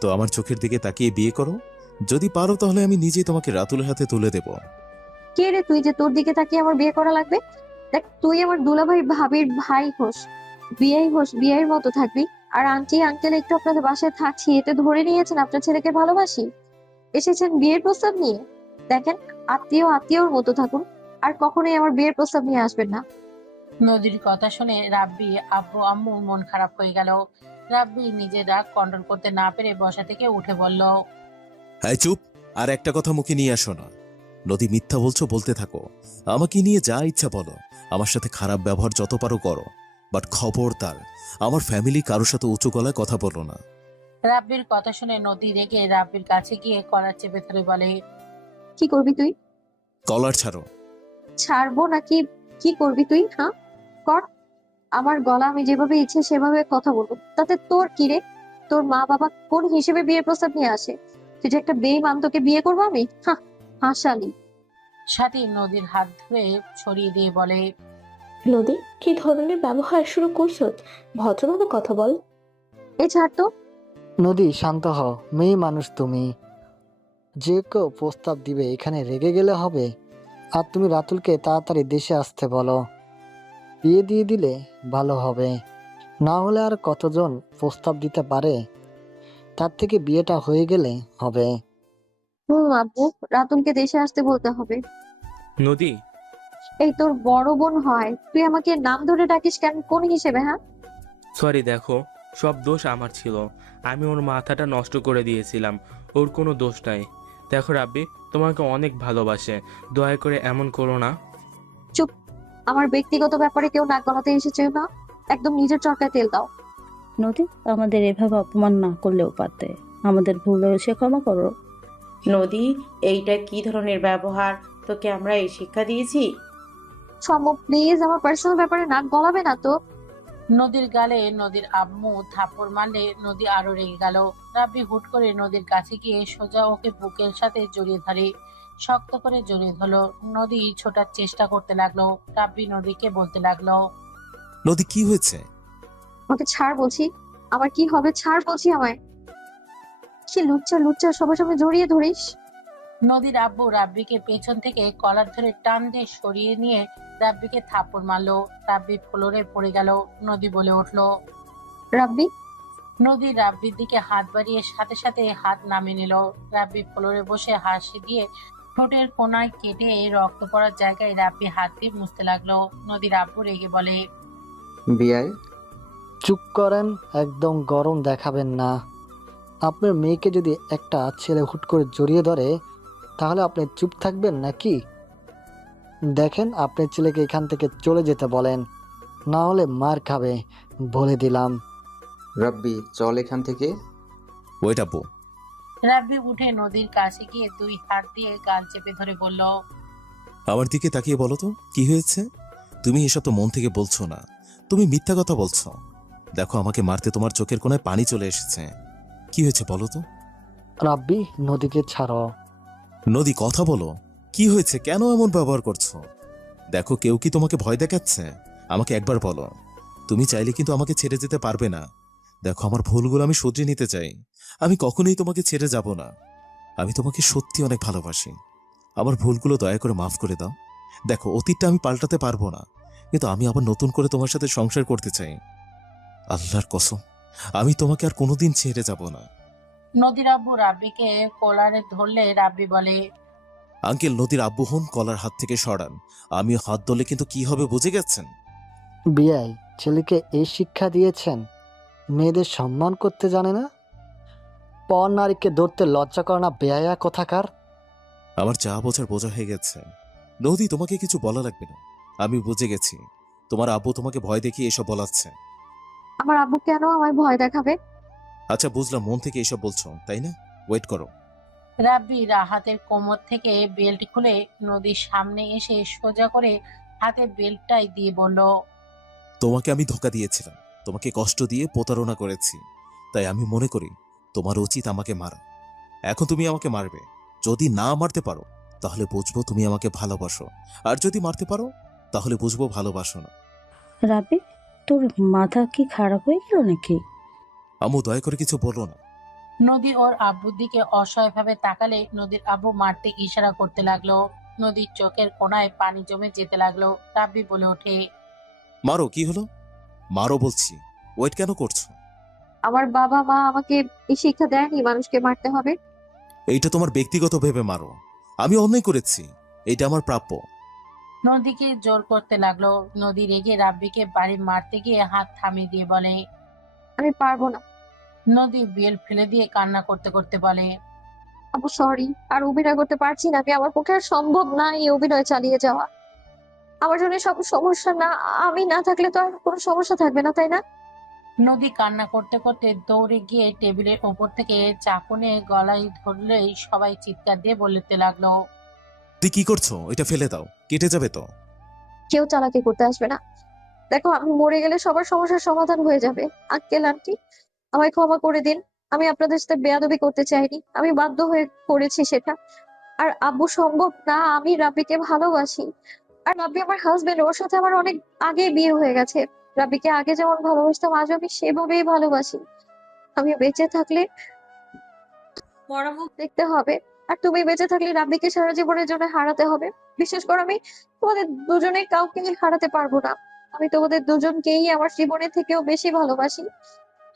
তো আমার চোখের দিকে তাকিয়ে বিয়ে করো। যদি পারো তাহলে আমি নিজেই তোমাকে রাতুলের হাতে তুলে দেব। কে রে তুই যে তোর দিকে তাকিয়ে আমার বিয়ে করা লাগবে? দেখ তুই আমার দুলাভাই ভাবির ভাই হোস, বিয়ের মতো থাকবি। আর আন্টি আঙ্কেল একটু আপনাদের বাসায় থাকছি, এতে ধরে নিয়েছেন আপনার ছেলেকে ভালোবাসি। এসেছেন বিয়ের প্রস্তাব নিয়ে। দেখেন, আত্মীয়র মতো থাকুন, আর কখনোই আমার বিয়ের প্রস্তাব নিয়ে আসবেন না। নদীর কথা শুনে রাব্বি আব্বু আম্মুর মন খারাপ হয়ে গেল। রাব্বি নিজের রাগ কন্ট্রোল করতে না পেরে বসা থেকে উঠে বলল, হ্যাঁ চুপ, আর একটা কথা মুখে নিয়ে আসো না। নদী মিথ্যা বলছো বলতে থাকো, আমাকে নিয়ে যা ইচ্ছা বলো, আমার সাথে খারাপ ব্যবহার যত পারো করো, বাট খবরদার আমার ফ্যামিলি কারোর সাথে উঁচু গলায় কথা বলো না। রাব্বির কথা শুনে নদী রেগে রাব্বির কাছে গিয়ে কলার চেপে ধরে বলে, কি করবি তুই? কলার ছাড়ো। ছাড়বো নাকি? কি করবি তুই? হ্যাঁ, কর, আমার গলা আমি যেভাবে ইচ্ছে সেভাবে কথা বলবো, তাতে তোর কি রে? তোর মা বাবা কোন হিসেবে বিয়ের প্রস্তাব নিয়ে আসে? তুই যে একটা বেঈমান, তোকে বিয়ে করবো আমি? হাসালি। সাথী নদীর হাত ধরে সরিয়ে দিয়ে বলে, নদী, কি ধরনের ব্যবহার শুরু করছো? ভদ্রভাবে কথা বল। এই ছাড় তো। নদী, শান্ত হও, মেয়ে মানুষ তুমি। যে কেউ প্রস্তাব দিবে, এখানে রেগে গেলে হবে? আর তুমি রাতুলকে তাড়াতাড়ি দেশে আসতে বলো, বিয়ে দিয়ে দিলে ভালো হবে। না হলে আর কতজন প্রস্তাব দিতে পারে, তার থেকে বিয়েটা হয়ে গেলে হবে। আব্বু, রাতুলকে দেশে আসতে বলতে হবে। নদী, এই তোর বড় বোন হয়, তুই আমাকে নাম ধরে ডাকিস কেন? কোন হিসেবে? হ্যাঁ, সরি, দেখো সব দোষ আমার ছিল। আমি ওর মাথাটা নষ্ট করে দিয়েছিলাম, ওর কোনো দোষ নাই। দেখো রাব্বি তোমাকে অনেক ভালোবাসে, দয়া করে এমন করো না। চুপ। আমার ব্যক্তিগত ব্যাপারে কেউ নাক গলাতে এসেছে না, একদম নিজের চরকায় তেল দাও। নদী, আমাদের এভাবে অপমান না করলেও পারতে। আমাদের ভুল হয়েছে, ক্ষমা করো। নদী, এইটা কি ধরনের ব্যবহার? তোকে আমরা এই শিক্ষা দিয়েছি? সম্ভব, প্লিজ আমার পার্সোনাল ব্যাপারে নাক গলাবে না তো। নদীর গালে নদীর আম্মু থাপ্পড় মারলে নদী আরো রেগে গেল। রাব্বি হুট করে নদীর কাছে গিয়ে সোজা ওকে বুকের সাথে জড়িয়ে ধরে, শক্ত করে জড়িয়ে ধরলো। নদী ছোটার চেষ্টা করতে লাগলো। রাব্বি নদীকে বলতে লাগলো, নদী, কি হয়েছে? আমাকে ছাড় বলছি। আমার কি হবে? ছাড় বলছি আমায়। কি লুচ্চা লুচ্চা সবার সামনে জড়িয়ে ধরিস? নদীর আব্বু রাব্বিকে পেছন থেকে কলার ধরে টান দিয়ে সরিয়ে নিয়ে রাব্বিকে থাপ্পড় মারলো। রাব্বি ফ্লোরে পড়ে গেল। নদী বলে উঠলো, রাব্বি। নদী রাব্বির দিকে হাত বাড়িয়ে সাথে সাথে হাত নামিয়ে নিল। রাব্বি ফ্লোরে বসে হাসি দিয়ে ঠোঁটের কোনায় কেটে রক্ত পড়ার জায়গায় রাব্বি হাত দিয়ে মুছতে লাগলো। নদীর আব্বু রেগে বলে, বিয়াই, চুপ করেন, একদম গরম দেখাবেন না। আপনার মেয়েকে যদি একটা ছেলে হুট করে জড়িয়ে ধরে, তাহলে আপনি চুপ থাকবেন নাকি? দেখেন, আপনার ছেলেকে এখান থেকে চলে যেতে বলেন, না হলে মার খাবে, বলে দিলাম। রাব্বি, চল এখান থেকে। ওয়েট আব্বু। রাব্বি উঠে নদীর কাছে গিয়ে দুই হাত দিয়ে গাল চেপে ধরে বলল, আমার দিকে তাকিয়ে বলো তো, কি হয়েছে? তুমি এসব তো মন থেকে বলছো না, তুমি মিথ্যা কথা বলছো। দেখো, আমাকে মারতে তোমার চোখের কোণায় পানি চলে এসেছে। কি হয়েছে বলো তো? রাব্বি, নদীকে ছাড়ো। নদী, কথা বলো, কি হয়েছে? কেন এমন ব্যবহার করছো? দেখো, কেউ কি তোমাকে ভয় দেখাচ্ছে? আমাকে একবার বলো। তুমি চাইলে কিন্তু আমাকে ছেড়ে যেতে পারবে না। দেখো, আমার ভুলগুলো আমি শুধরে নিতে চাই। আমি কখনোই তোমাকে ছেড়ে যাব না। আমি তোমাকে সত্যি অনেক ভালোবাসি। আমার ভুলগুলো দয়া করে মাফ করে দাও। দেখো, অতীতটা আমি পাল্টাতে পারবো না, কিন্তু আমি আবার নতুন করে তোমার সাথে সংসার করতে চাই। আল্লাহর কসম, আমি তোমাকে আর কোনোদিন ছেড়ে যাব না। নদীর আব্বু রাব্বিকে কলারে ধরলে রাব্বি বলে, আঙ্কেল, নদীর আব্বু হন, কলার হাত থেকে সরান। আমি হাত ধরলে কিন্তু কি হবে বুঝে গেছেন? বিয়াই, ছেলেকে এই শিক্ষা দিয়েছেন? মেয়েদের সম্মান করতে জানে না? পর নারীকে ধরতে লজ্জা করে না, বেয়ায়া কোথাকার। আমার যা বোঝার বোঝা হয়ে গেছে। নদী, তোমাকে কিছু বলা লাগবে না, আমি বুঝে গেছি। তোমার আব্বু তোমাকে ভয় দেখিয়ে এসব বলাচ্ছে। আমার আব্বু কেন আমায় ভয় দেখাবে? আচ্ছা, বুঝলাম, মন থেকে এসব বলছো, তাই না? ওয়েট করো। রাব্বি হাতের কোমর থেকে বেল্ট খুলে নদীর সামনে এসে সোজা করে হাতে বেল্টটাই দিয়ে বলল, তোমাকে আমি ধোঁকা দিয়েছিলাম, তোমাকে কষ্ট দিয়ে প্রতারণা করেছি, তাই আমি মনে করি তোমার উচিত আমাকে মারা। এখন তুমি আমাকে মারবে। যদি না মারতে পারো তাহলে বুঝবো তুমি আমাকে ভালোবাসো, আর যদি মারতে পারো তাহলে বুঝবো ভালোবাসো না। রাব্বি, তোর মাথা কি খারাপ হয়ে গেল নাকি? আম্মু, দয়া করে কিছু বলো না। নদী ওর আব্বুর দিকে অসহায়ভাবে তাকালে নদীর আব্বু মারতে ইশারা করতে লাগলো। নদীর চোখের কোণায় পানি জমে যেতে লাগলো। রাব্বি বলে ওঠে, মারো, কি হলো? মারো বলছি, ওয়েট কেন করছো? আমার বাবা মা আমাকে এই শিক্ষা দেয়নি মানুষকে মারতে হবে। এইটা তোমার ব্যক্তিগত ভেবে মারো। আমি অন্যায় করেছি, এইটা আমার প্রাপ্য। নদীকে জোর করতে লাগলো। নদী রেগে রাব্বিকে বাড়ি মারতে গিয়ে হাত থামিয়ে দিয়ে বলে, আমি পারবো না। নদী বেল ফেলে দিয়ে কান্না করতে করতে বলে, আব্বু সরি, আর অভিনয় করতে পারছি না আমি। আমার পক্ষে আর সম্ভব না এই অভিনয় চালিয়ে যাওয়া। আমার জন্য সব সমস্যা না, আমি না থাকলে তো আর কোনো সমস্যা থাকবে না, তাই না? নদী কান্না করতে করতে দৌড়ে গিয়ে টেবিলের ওপর থেকে চাকু নিয়ে গলায় ধরলেই সবাই চিৎকার দিয়ে বলতে লাগলো, তুই কি করছো? এটা ফেলে দাও, কেটে যাবে তো। কেউ চালাকি করতে আসবে না। দেখো, আমি মরে গেলে সবার সমস্যার সমাধান হয়ে যাবে। আঙ্কেল আন্টি, আমায় ক্ষমা করে দিন। আমি আপনাদের সাথে বেয়াদবি করতে চাইনি, আমি বাধ্য হয়ে করেছি সেটা। আর আব্বু, সম্ভব না, আমি রাব্বিকে ভালোবাসি। আর রাব্বি আমার হাজবেন্ড, ওর সাথে আমার অনেক আগে বিয়ে হয়ে গেছে। রাব্বিকে আগে যেমন ভালোবাসতাম, আজ আমি সেভাবেই ভালোবাসি। আমি বেঁচে থাকলে মরা মুখ দেখতে হবে, আর তুমি বেঁচে থাকলে রাব্বিকে সারা জীবনের জন্য হারাতে হবে। বিশেষ করে আমি তোমাদের দুজনে কাউকে হারাতে পারবো না। আমি তোমাদের দুজনকেই আমার জীবনের থেকেও বেশি ভালোবাসি।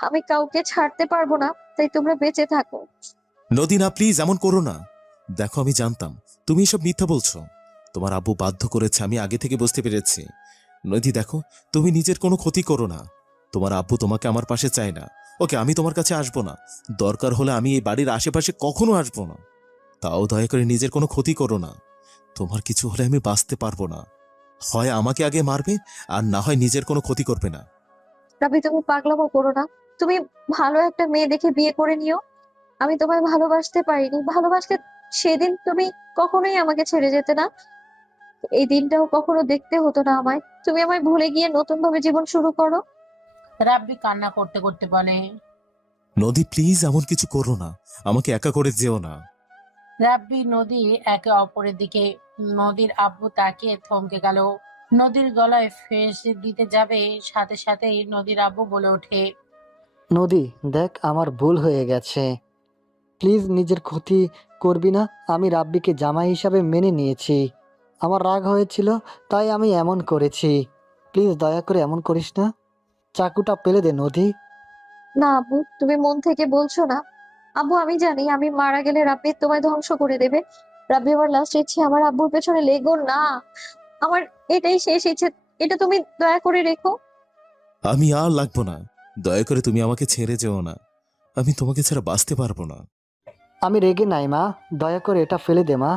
আমি কাউকে ছাড়তে পারবো না, তাই তোমরা বেঁচে থাকো। নদী, না প্লিজ এমন করো না। দেখো, আমি জানতাম তুমি এসব মিথ্যা বলছো। তোমার আব্বু বাধ্য করেছে, আমি আগে থেকে বুঝতে পেরেছি। নদী দেখো, তুমি নিজের কোনো ক্ষতি করো না। তোমার আব্বু তোমাকে আমার পাশে চায় না। ওকে, আমি তোমার কাছে আসবো না। দরকার হলে আমি এই বাড়ির আশেপাশে কখনো আসবো না। তাও দয়া করে নিজের কোনো ক্ষতি করো না। তোমার কিছু হলে আমি বাঁচতে পারবো না। হয় আমাকে আগে মারবে, আর না হয় নিজের কোনো ক্ষতি করবে না। রাব্বি, তুমি পাগলামো করো না। তুমি ভালো একটা মেয়ে দেখে বিয়ে করে নিও। আমি তোমায় ভালোবাসতে পারিনি, ভালোবাসলে সেদিন তুমি কখনোই আমাকে ছেড়ে যেতে না। এই দিনটাও কখনো দেখতে হতো না আমায়। তুমি আমায় ভুলে গিয়ে নতুন ভাবে জীবন শুরু করো। রাব্বি কান্না করতে করতে বলে। নদী প্লিজ এমন কিছু করো না, আমাকে একা করে যেও না। রাব্বি নদী একে অপরের দিকে। নদীর আব্বু তাকিয়ে থমকে গেল। নদীর গলায় ফেস দিতে যাবে, সাথে সাথেই নদীর আব্বু বলে ওঠে। নদী দেখ, আমার ভুল হয়ে গেছে, প্লিজ নিজের ক্ষতি করবি না। আমি রাব্বিকে জামাই হিসাবে মেনে নিয়েছি। আমার রাগ হয়েছিল, তাই আমি এমন করেছি। প্লিজ দয়া করে এমন করিস না। চাকুটা ফেলে দে নদী। না আব্বু, তুমি মন থেকে বলছো না। আব্বু, আমি জানি আমি মারা গেলে রাব্বি তোমায় ধ্বংস করে দেবে। রাব্বি আমার লাস্ট ইচ্ছে, আমার আব্বুর পেছনে লেগো না। আমার এটাই শেষ ইচ্ছে, এটা তুমি দয়া করে রেখো। আমি আর লাগবো না। দয়া করে তুমি আমাকে ছেড়ে যেও না। আমি তোমাকে ছাড়া বাঁচতে পারবো না। আমি রেগে নাই মা, দয়া করে এটা ফেলে দে মা।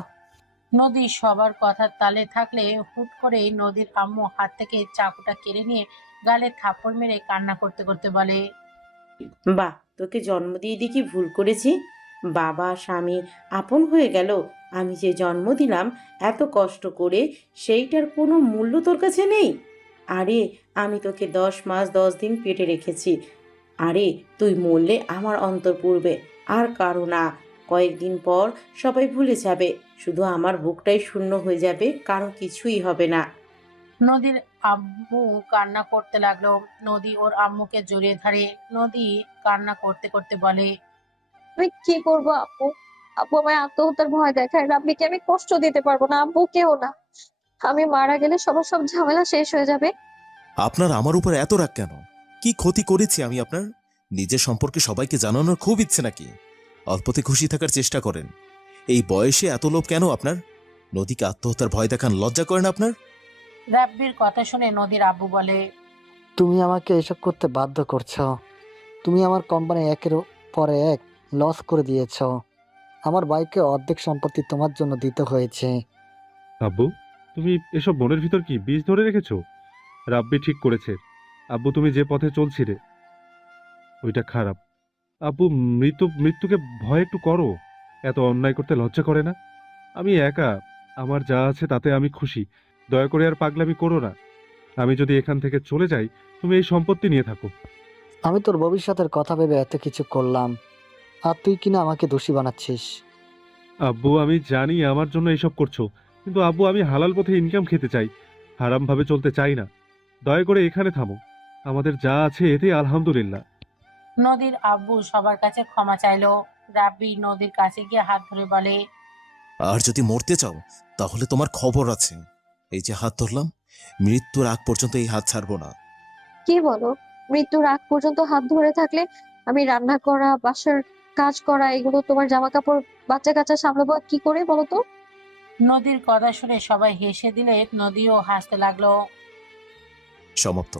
নদী সবার কথার তালে থাকলে হুট করে নদীর আম্মু হাত থেকে চাকুটা কেড়ে নিয়ে গালে থাপ্পড় মেরে কান্না করতে করতে বলে। বাহ, তোকে জন্ম দিয়ে কি ভুল করেছি? বাবা স্বামী আপন হয়ে গেল। আমি যে জন্ম দিলাম এত কষ্ট করে, সেইটার কোনো মূল্য তোর কাছে নেই? আরে আমি তোকে 10 মাস 10 দিন পেটে রেখেছি। আরে তুই মরলে আমার অন্তর পুড়বে, আর কারো না। কয়েকদিন পর সবাই ভুলে যাবে, শুধু আমার বুকটাই শূন্য হয়ে যাবে, কারো কিছুই হবে না। নদীর আম্মু কান্না করতে লাগলো। নদী ওর আম্মুকে জড়িয়ে ধরে। নদী কান্না করতে করতে বলে। আমি কি করবো আব্বু? আব্বু আমায় আত্মহত্যার ভয় দেখায়। রাব্বিকে আমি কষ্ট দিতে পারবো না, আব্বুকেও না। আমি মারা গেলে সবার সব ঝামেলা শেষ হয়ে যাবে। আপনার আমার উপর এত রাগ কেন? কি ক্ষতি করেছি আমি আপনার? নিজের সম্পর্কে সবাইকে জানানোর খুব ইচ্ছে নাকি? অল্পতে খুশি থাকার চেষ্টা করেন। এই বয়সে এত লোভ কেন আপনার? নদীকে আত্মহত্যার ভয় দেখান লজ্জা করেন আপনার? রাব্বির কথা শুনে নদীর আব্বু বলে। তুমি আমাকে এসব করতে বাধ্য করছো। তুমি আমার কোম্পানি একের পরে এক লস করে দিয়েছ। আমার বাইকে অর্ধেক সম্পত্তি তোমার জন্য দিতে হয়েছে। আব্বু, তুমি এসব মনের ভিতর কি বীজ ধরে রেখেছো? রাব্বি ঠিক করেছে। আব্বু, তুমি যে পথে চলছিলে ওইটা খারাপ। আব্বু, মৃত্যুকে ভয় একটু করো। এত অন্যায় করতে লজ্জা করে না? আমি একা, আমার যা আছে তাতে আমি খুশি। দয়া করে আর পাগলামি করো না। আমি যদি এখান থেকে চলে যাই, তুমি এই সম্পত্তি নিয়ে থাকো। আমি তোর ভবিষ্যতের কথা ভেবে এত কিছু করলাম, আর তুই কিনা আমাকে দোষী বানাচ্ছিস। আব্বু, আমি জানি আমার জন্য এইসব করছো, কিন্তু আব্বু, আমি হালাল পথে ইনকাম খেতে চাই, হারামভাবে চলতে চাই না। দয়া করে এখানে থামো। আমাদের যা আছে এতেই আলহামদুলিল্লাহ। নদীর আব্বু সবার কাছে ক্ষমা চাইলো। রাব্বি নদীর কাছে গিয়ে হাত ধরে বলে। আর যদি মরতে চাও তাহলে তোমার খবর আছে। এই যে হাত ধরলাম, মৃত্যুর আগ পর্যন্ত এই হাত ছাড়বো না। কি বলো? মৃত্যুর আগ পর্যন্ত হাত ধরে থাকলে আমি রান্না করা, বাসার কাজ করা, এগুলো, তোমার জামা কাপড়, বাচ্চা কাচ্চা সামলাবো কি করে বলো তো? নদীর কথা শুনে সবাই হেসে দিলে নদীও হাসতে লাগলো। সমাপ্ত।